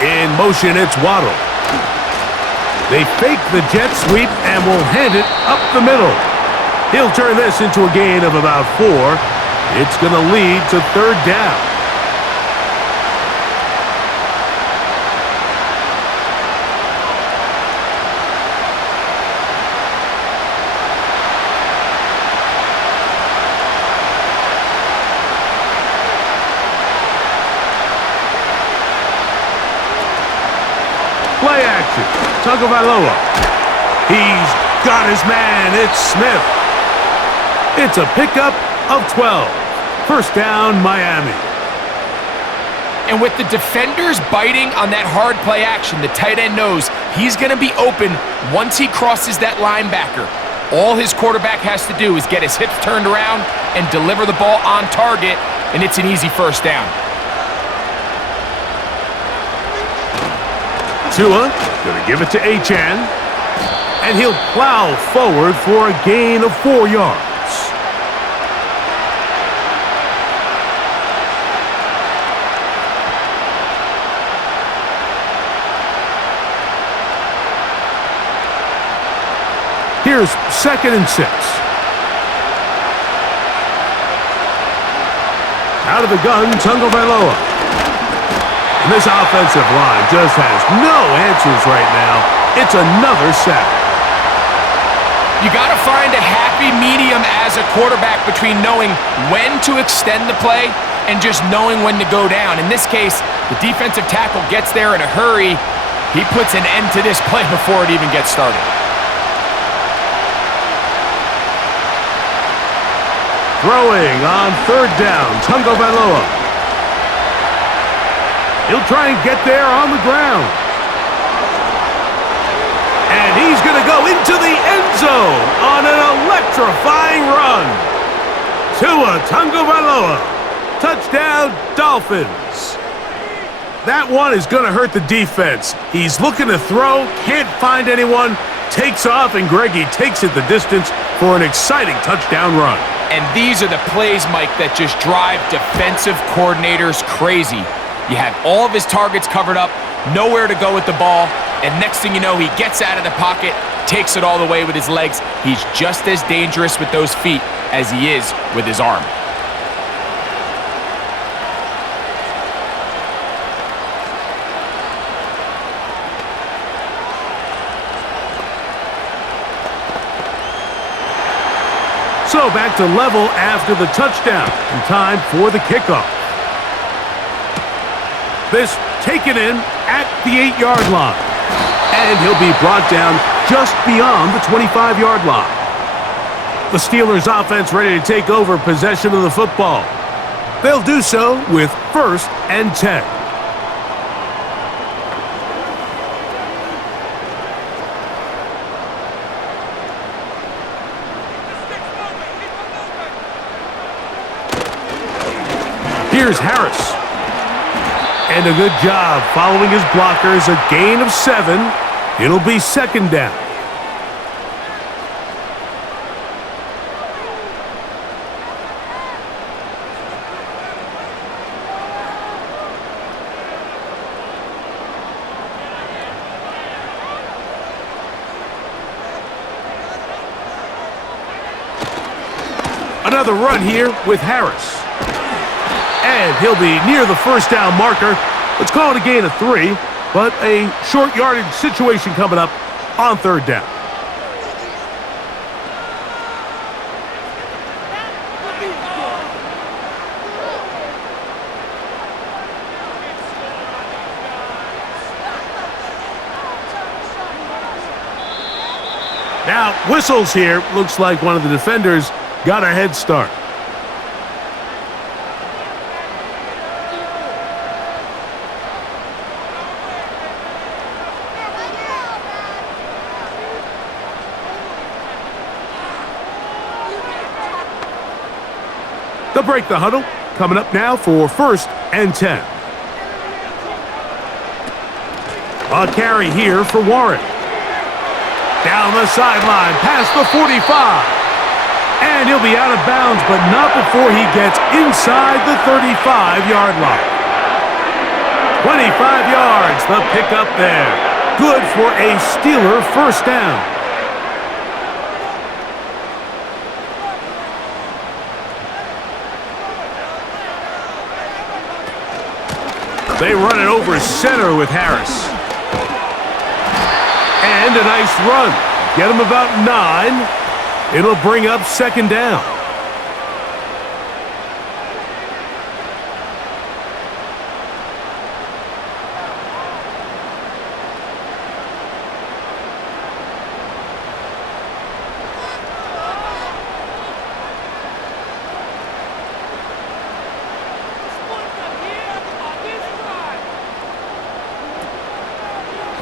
In motion, it's Waddle. They fake the jet sweep and will hand it up the middle. He'll turn this into a gain of about 4. It's going to lead to third down. Play action. Tagovailoa. He's got his man. It's Smith. It's a pickup of 12. First down, Miami. And with the defenders biting on that hard play action, the tight end knows he's going to be open once he crosses that linebacker. All his quarterback has to do is get his hips turned around and deliver the ball on target, and it's an easy first down. Tua going to give it to Achane, and he'll plow forward for a gain of 4 yards. Here's second and 6. Out of the gun, Tagovailoa. And this offensive line just has no answers right now. It's another sack. You got to find a happy medium as a quarterback between knowing when to extend the play and just knowing when to go down. In this case, the defensive tackle gets there in a hurry. He puts an end to this play before it even gets started. Throwing on third down, Tagovailoa. He'll try and get there on the ground. go into the end zone on an electrifying run. Tua Tagovailoa. Touchdown, Dolphins. That one is going to hurt the defense. He's looking to throw, can't find anyone, takes off, and Greggy takes it the distance for an exciting touchdown run. And these are the plays, Mike, that just drive defensive coordinators crazy. You have all of his targets covered up, nowhere to go with the ball, and next thing you know, he gets out of the pocket, takes it all the way with his legs. He's just as dangerous with those feet as he is with his arm. So back to level after the touchdown, and time for the kickoff. This taken in at the 8-yard line, and he'll be brought down just beyond the 25-yard line. The Steelers offense ready to take over possession of the football. They'll do so with 1st and 10. Here's Harris. And a good job following his blockers, a gain of 7. It'll be 2nd down. Another run here with Harris. And he'll be near the 1st down marker. Let's call it a gain of 3, but a short yardage situation coming up on 3rd down. Now, whistles here. Looks like one of the defenders got a head start. They'll break the huddle. Coming up now for 1st and 10. A carry here for Warren. Down the sideline, past the 45. And he'll be out of bounds, but not before he gets inside the 35-yard line. 25 yards, the pickup there. Good for a Steeler 1st down. They run it over center with Harris. And a nice run. Get him about 9. It'll bring up 2nd down.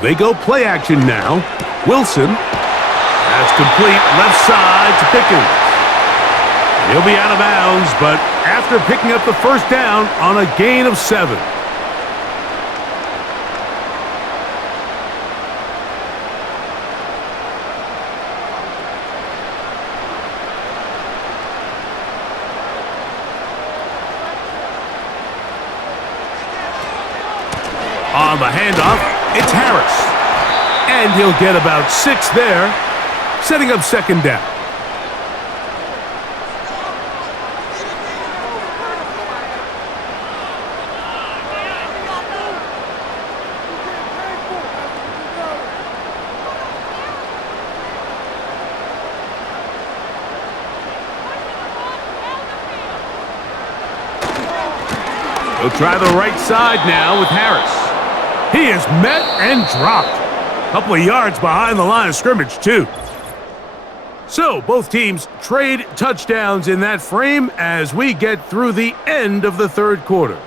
They go play action now. Wilson. That's complete left side to Pickens. He'll be out of bounds, but after picking up the 1st down on a gain of 7. On the handoff, it's Harris. And he'll get about 6 there, setting up 2nd down. He'll try the right side now with Harris. He is met and dropped. A couple of yards behind the line of scrimmage, too. So, both teams trade touchdowns in that frame as we get through the end of the 3rd quarter.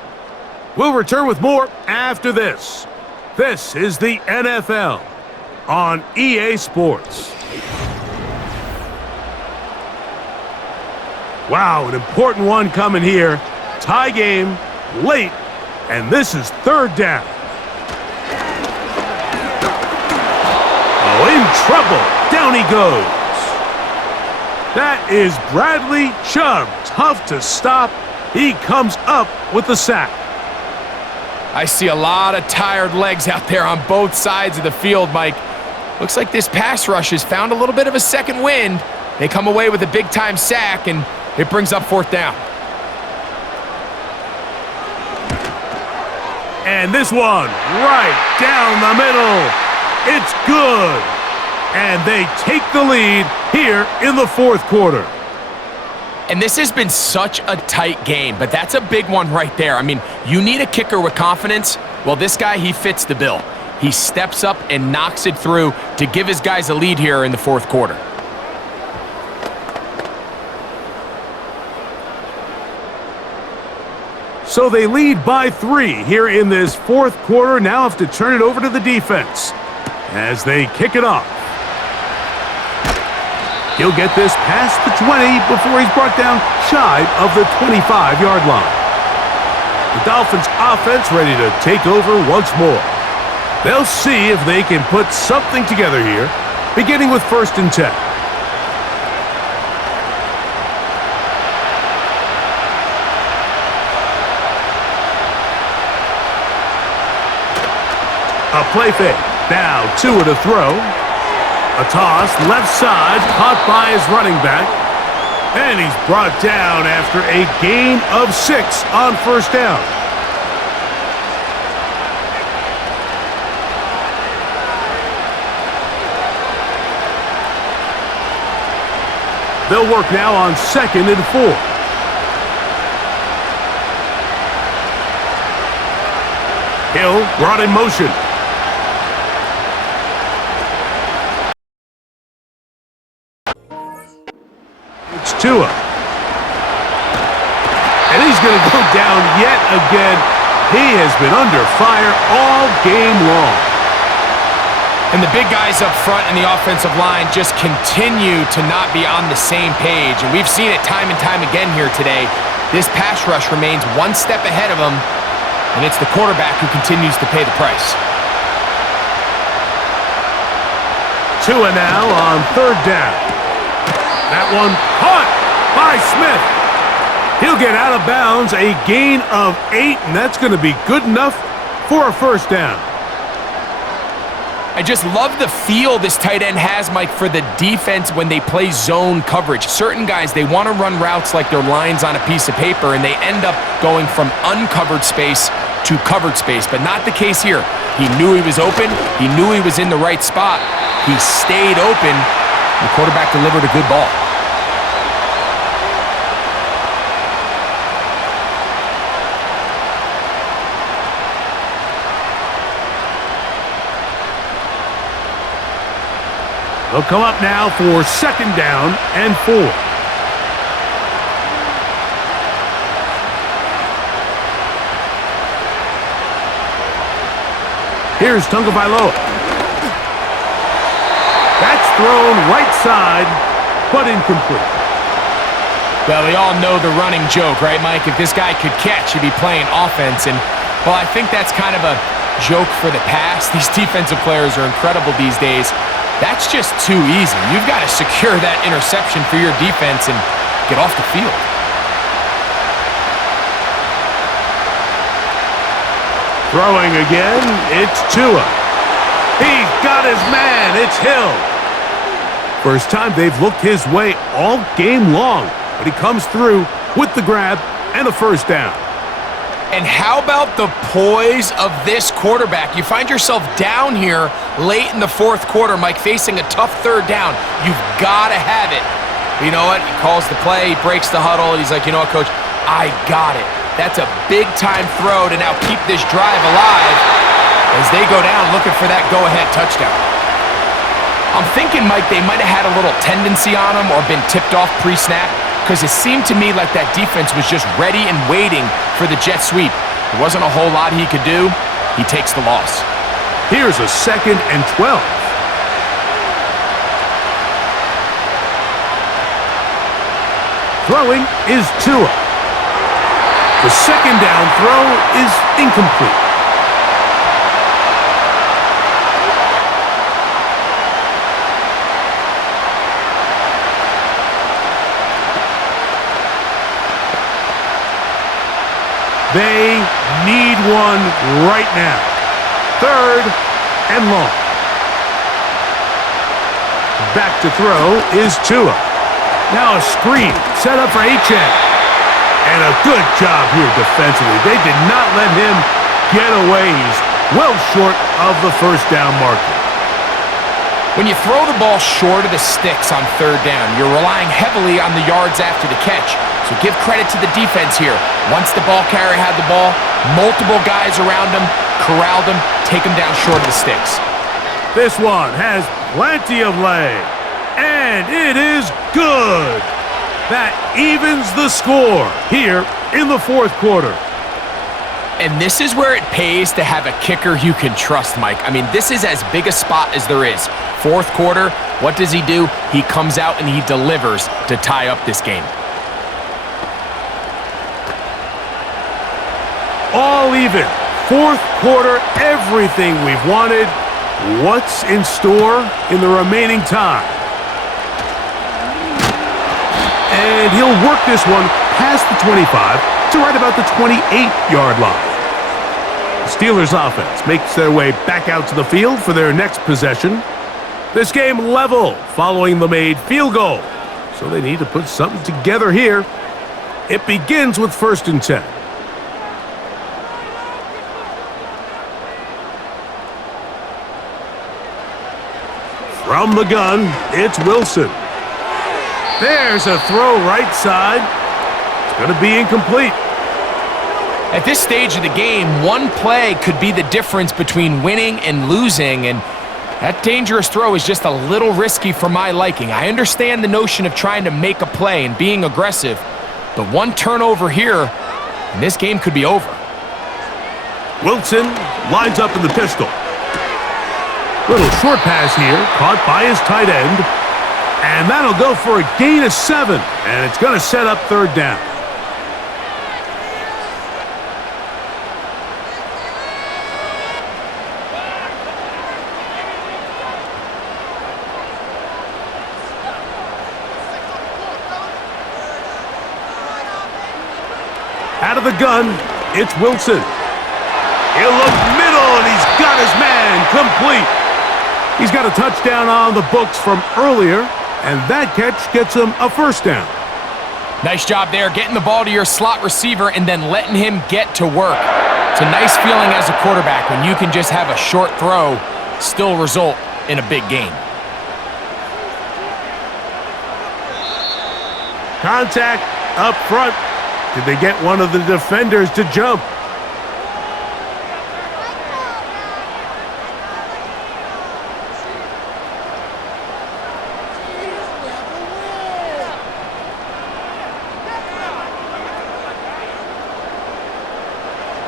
We'll return with more after this. This is the NFL. on EA Sports. Wow, an important one coming here. Tie game, late, and this is third down. Oh, in trouble. Down he goes. That is Bradley Chubb. Tough to stop. He comes up with the sack. I see a lot of tired legs out there on both sides of the field, Mike. Looks like this pass rush has found a little bit of a second wind. They come away with a big-time sack, and it brings up fourth down. And this one, right down the middle. It's good. And they take the lead here in the fourth quarter. And this has been such a tight game, but that's a big one right there. I mean, you need a kicker with confidence. Well, this guy, he fits the bill. He steps up and knocks it through to give his guys a lead here in the fourth quarter. So they lead by 3 here in this fourth quarter. Now have to turn it over to the defense as they kick it off. He'll get this past the 20 before he's brought down shy of the 25-yard line. The Dolphins offense ready to take over once more. They'll see if they can put something together here, beginning with 1st and 10. A play fake. Now Tua to throw. A toss, left side, caught by his running back. And he's brought down after a gain of 6 on 1st down. They'll work now on 2nd and 4. Hill brought in motion. It's Tua. And he's going to go down yet again. He has been under fire all game long. And the big guys up front in the offensive line just continue to not be on the same page. And we've seen it time and time again here today. This pass rush remains one step ahead of them, and it's the quarterback who continues to pay the price. Tua now on 3rd down. That one caught by Smith. He'll get out of bounds, a gain of 8, and that's going to be good enough for a 1st down. I just love the feel this tight end has, Mike, for the defense when they play zone coverage. Certain guys, they want to run routes like they're lines on a piece of paper, and they end up going from uncovered space to covered space, but not the case here. He knew he was open. He knew he was in the right spot. He stayed open. The quarterback delivered a good ball. They'll come up now for 2nd down and 4. Here's Tagovailoa. That's thrown right side, but incomplete. Well, we all know the running joke, right, Mike? If this guy could catch, he'd be playing offense. And, well, I think that's kind of a joke for the past. These defensive players are incredible these days. That's just too easy. You've got to secure that interception for your defense and get off the field. Throwing again, it's Tua. He's got his man, it's Hill. First time they've looked his way all game long, but he comes through with the grab and a 1st down. And how about the poise of this quarterback? You find yourself down here late in the fourth quarter, Mike, facing a tough 3rd down. You've got to have it. But you know what? He calls the play, he breaks the huddle, and he's like, you know what, Coach? I got it. That's a big-time throw to now keep this drive alive as they go down looking for that go-ahead touchdown. I'm thinking, Mike, they might have had a little tendency on him or been tipped off pre-snap, because it seemed to me like that defense was just ready and waiting for the jet sweep. There wasn't a whole lot he could do. He takes the loss. Here's a 2nd and 12. Throwing is Tua. The second down throw is incomplete. They need one right now. Third and long. Back to throw is Tua. Now a screen set up for Achane. And a good job here defensively. They did not let him get away. He's well short of the first down marker. When you throw the ball short of the sticks on third down, you're relying heavily on the yards after the catch. So give credit to the defense here. Once the ball carrier had the ball, multiple guys around him, corralled him, take him down short of the sticks. This one has plenty of leg. And it is good. That evens the score here in the fourth quarter. And this is where it pays to have a kicker you can trust, Mike. I mean, this is as big a spot as there is. Fourth quarter, what does he do? He comes out and he delivers to tie up this game. All even. Fourth quarter, everything we've wanted. What's in store in the remaining time? And he'll work this one past the 25 to right about the 28-yard line. The Steelers offense makes their way back out to the field for their next possession. This game level following the made field goal. So they need to put something together here. It begins with 1st and 10. From the gun, it's Wilson. There's a throw right side. It's going to be incomplete. At this stage of the game, one play could be the difference between winning and losing, and that dangerous throw is just a little risky for my liking. I understand the notion of trying to make a play and being aggressive, but one turnover here, and this game could be over. Wilson lines up in the pistol. Little short pass here, caught by his tight end. And that'll go for a gain of 7. And it's going to set up third down. Out of the gun, it's Wilson. He'll look middle, and he's got his man complete. He's got a touchdown on the books from earlier, and that catch gets him a first down. Nice job there, getting the ball to your slot receiver and then letting him get to work. It's a nice feeling as a quarterback when you can just have a short throw still result in a big game. Contact up front. Did they get one of the defenders to jump?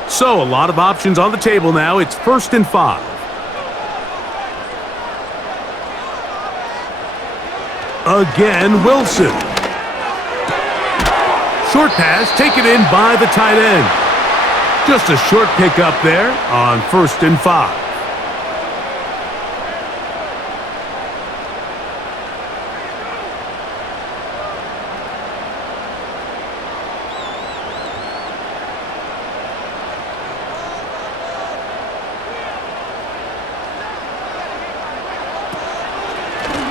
So, a lot of options on the table now. It's 1st and 5. Again, Wilson. Short pass taken in by the tight end. Just a short pickup there on 1st and 5.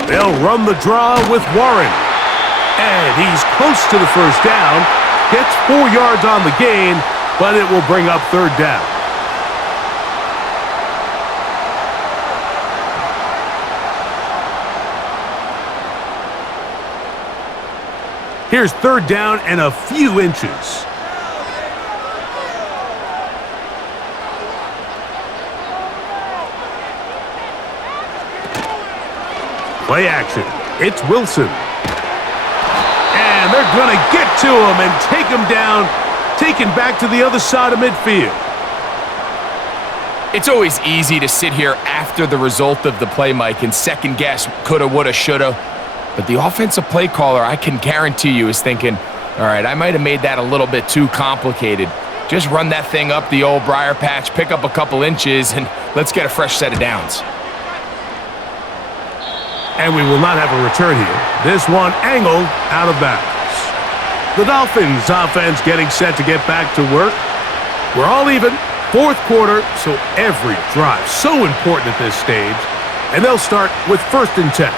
They'll run the draw with Warren. And he's close to the first down. Gets 4 yards on the gain, but it will bring up third down. Here's third down and a few inches. Play action. It's Wilson. And they're going to get to him and take him down, taken back to the other side of midfield. It's always easy to sit here after the result of the play, Mike, and second guess coulda, woulda, shoulda. But the offensive play caller, I can guarantee you, is thinking, All right, I might have made that a little bit too complicated. Just run that thing up the old briar patch, pick up a couple inches, and let's get a fresh set of downs. And we will not have a return here. This one angled out of bounds. The Dolphins offense getting set to get back to work. We're all even, fourth quarter, so every drive so important at this stage. And they'll start with 1st and 10.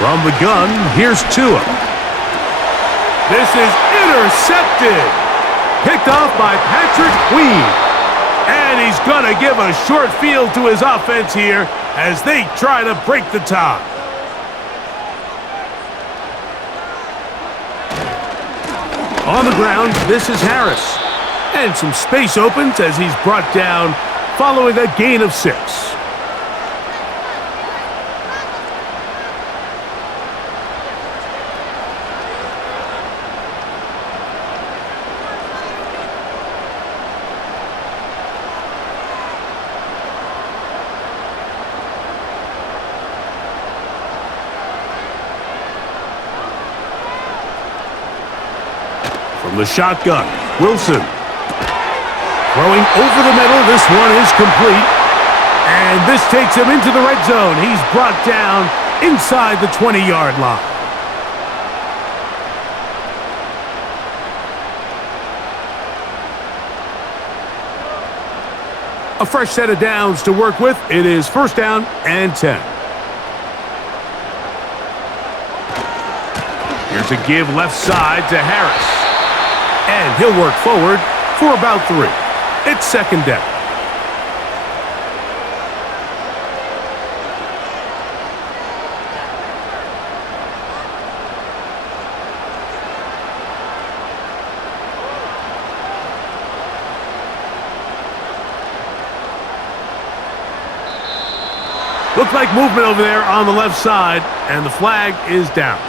From the gun, here's Tua. This is intercepted. Picked off by Patrick Queen. And he's going to give a short field to his offense here as they try to break the tie. On the ground, this is Harris. And some space opens as he's brought down following a gain of 6. From the shotgun, Wilson. Throwing over the middle, this one is complete. And this takes him into the red zone. He's brought down inside the 20-yard line. A fresh set of downs to work with. It is 1st down and 10. Here's a give left side to Harris. And he'll work forward for about 3. It's 2nd down. Looks like movement over there on the left side, and the flag is down.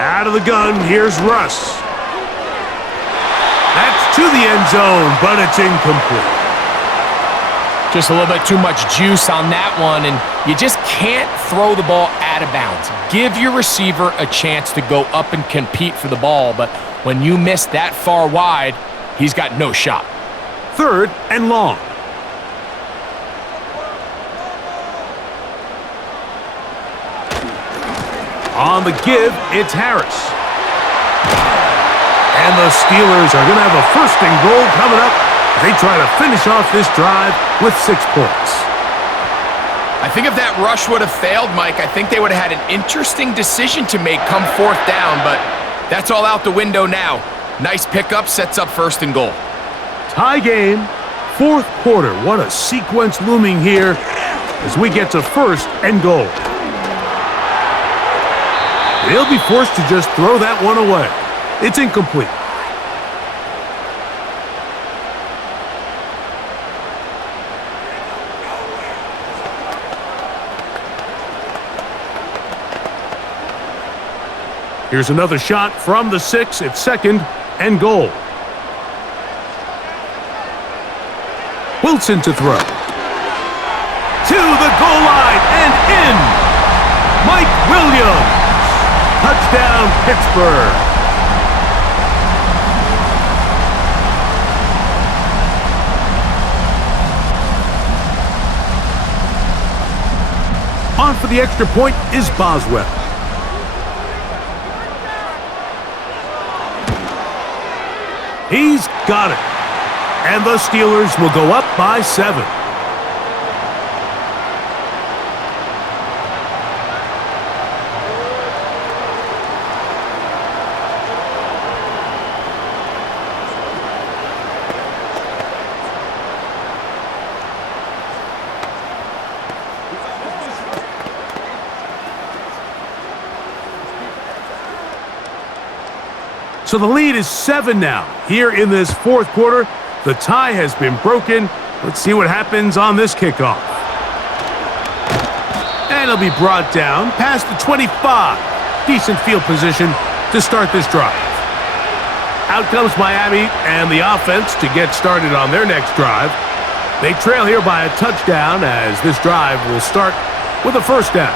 Out of the gun, here's Russ. That's to the end zone, but it's incomplete. Just a little bit too much juice on that one, and you just can't throw the ball out of bounds. Give your receiver a chance to go up and compete for the ball, but when you miss that far wide, he's got no shot. 3rd and long. On the give, it's Harris. And the Steelers are going to have a 1st and goal coming up. They try to finish off this drive with 6 points. I think if that rush would have failed, Mike, I think they would have had an interesting decision to make come 4th down, but that's all out the window now. Nice pickup, sets up 1st and goal. Tie game, 4th quarter. What a sequence looming here as we get to 1st and goal. They'll be forced to just throw that one away. It's incomplete. Here's another shot from the 6. It's 2nd and goal. Wilson to throw. To the goal line and in. Mike Williams. Touchdown, Pittsburgh. On for the extra point is Boswell. He's got it. And the Steelers will go up by 7. So the lead is 7 now. Here in this fourth quarter, the tie has been broken. Let's see what happens on this kickoff. And it'll be brought down past the 25. Decent field position to start this drive. Out comes Miami and the offense to get started on their next drive. They trail here by a touchdown as this drive will start with a first down.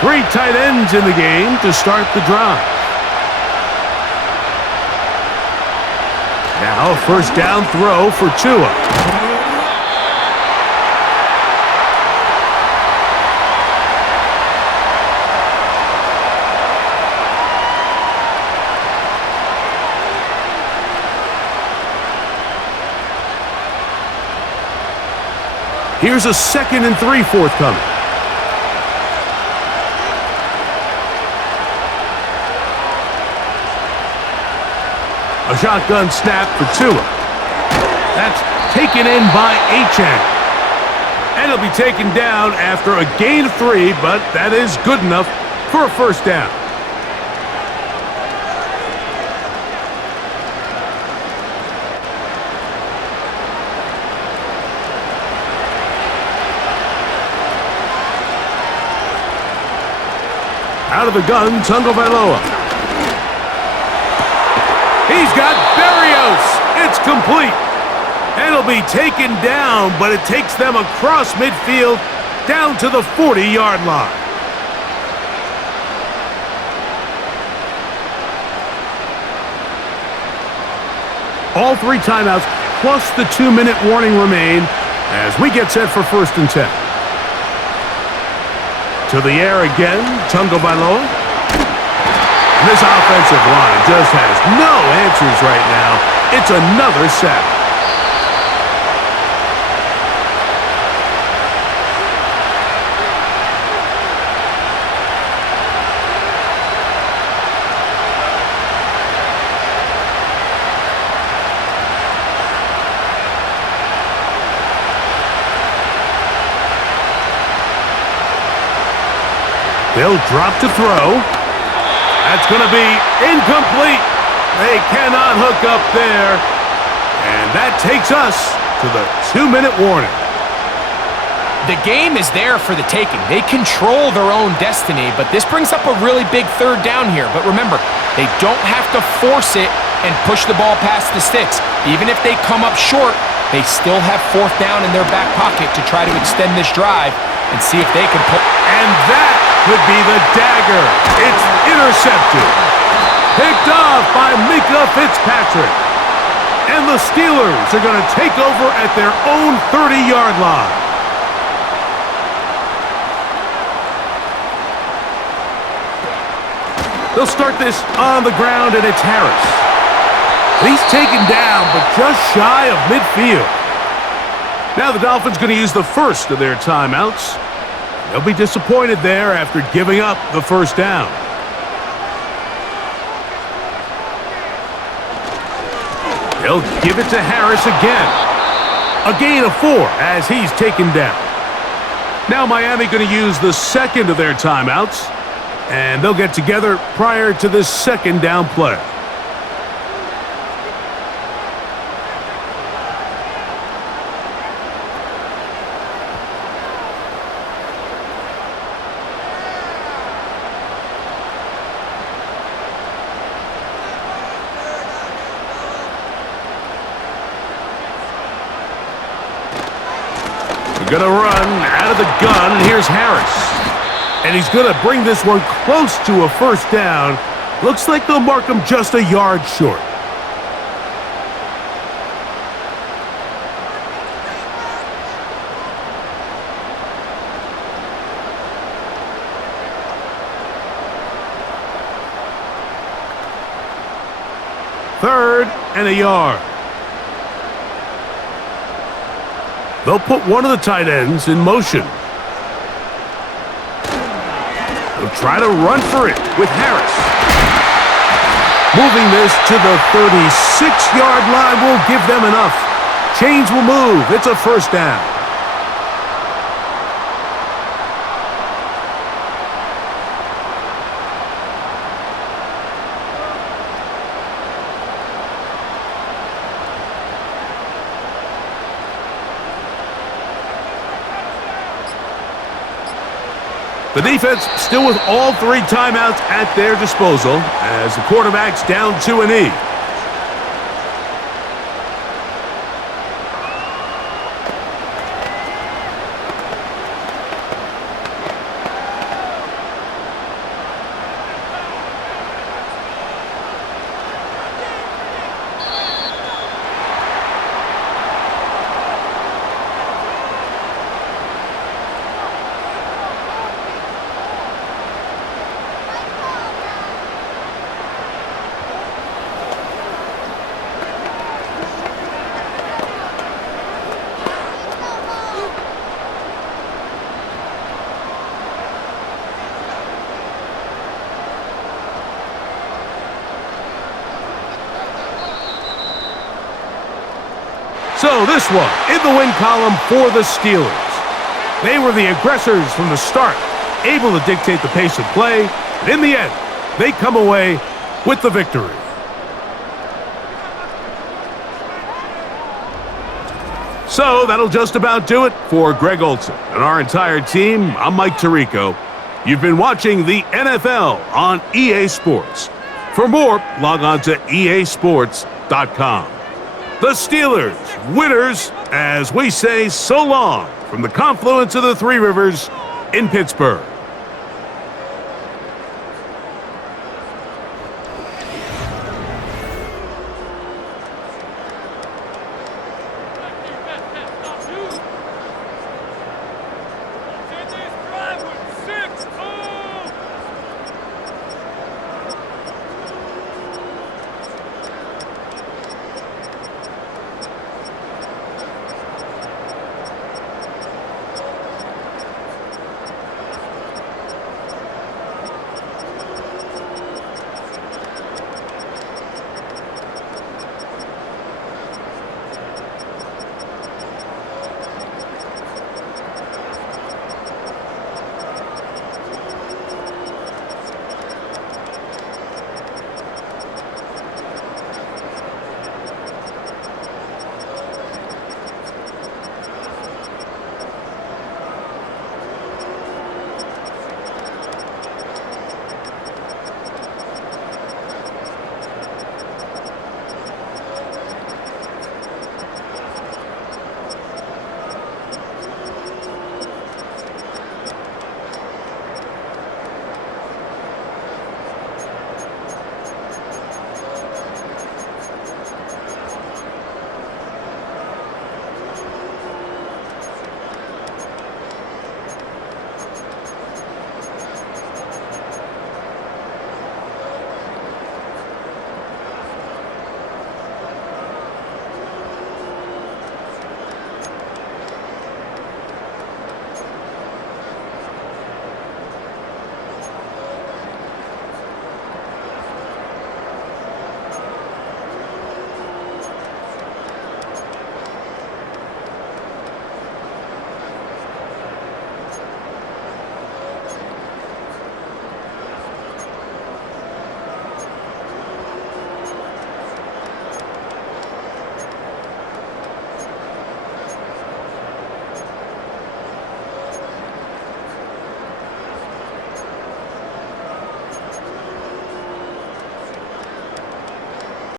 3 tight ends in the game to start the drive. Now a first down throw for Tua. Here's a 2nd and 3 forthcoming. A shotgun snap for Tua. That's taken in by Achane. And he'll be taken down after a gain of 3, but that is good enough for a first down. Out of the gun, Tagovailoa. He's got Berrios. It's complete. And it'll be taken down, but it takes them across midfield down to the 40-yard line. All 3 timeouts plus the 2-minute warning remain as we get set for 1st and 10. To the air again, Tagovailoa. This offensive line just has no answers right now. It's another sack. They'll drop to throw. That's going to be incomplete. They cannot hook up there. And that takes us to the 2-minute warning. The game is there for the taking. They control their own destiny, but this brings up a really big 3rd down here. But remember, they don't have to force it and push the ball past the sticks. Even if they come up short, they still have 4th down in their back pocket to try to extend this drive and see if they can pull. And that could be the dagger. It's intercepted. Picked off by Mika Fitzpatrick. And the Steelers are going to take over at their own 30-yard line. They'll start this on the ground, and it's Harris. He's taken down, but just shy of midfield. Now the Dolphins going to use the first of their timeouts. They'll be disappointed there after giving up the first down. They'll give it to Harris again. A gain of 4 as he's taken down. Now Miami going to use the second of their timeouts, and they'll get together prior to this 2nd down play. Going to run out of the gun, and here's Harris. And he's going to bring this one close to a first down. Looks like they'll mark him just a yard short. Third and a yard. They'll put one of the tight ends in motion. They'll try to run for it with Harris. Moving this to the 36-yard line will give them enough. Chains will move. It's a first down. The defense still with all 3 timeouts at their disposal as the quarterback's down to a knee. So this one, in the win column for the Steelers. They were the aggressors from the start, able to dictate the pace of play, and in the end, they come away with the victory. So that'll just about do it for Greg Olson and our entire team. I'm Mike Tirico. You've been watching the NFL on EA Sports. For more, log on to easports.com. The Steelers, winners, as we say so long from the confluence of the 3 rivers in Pittsburgh.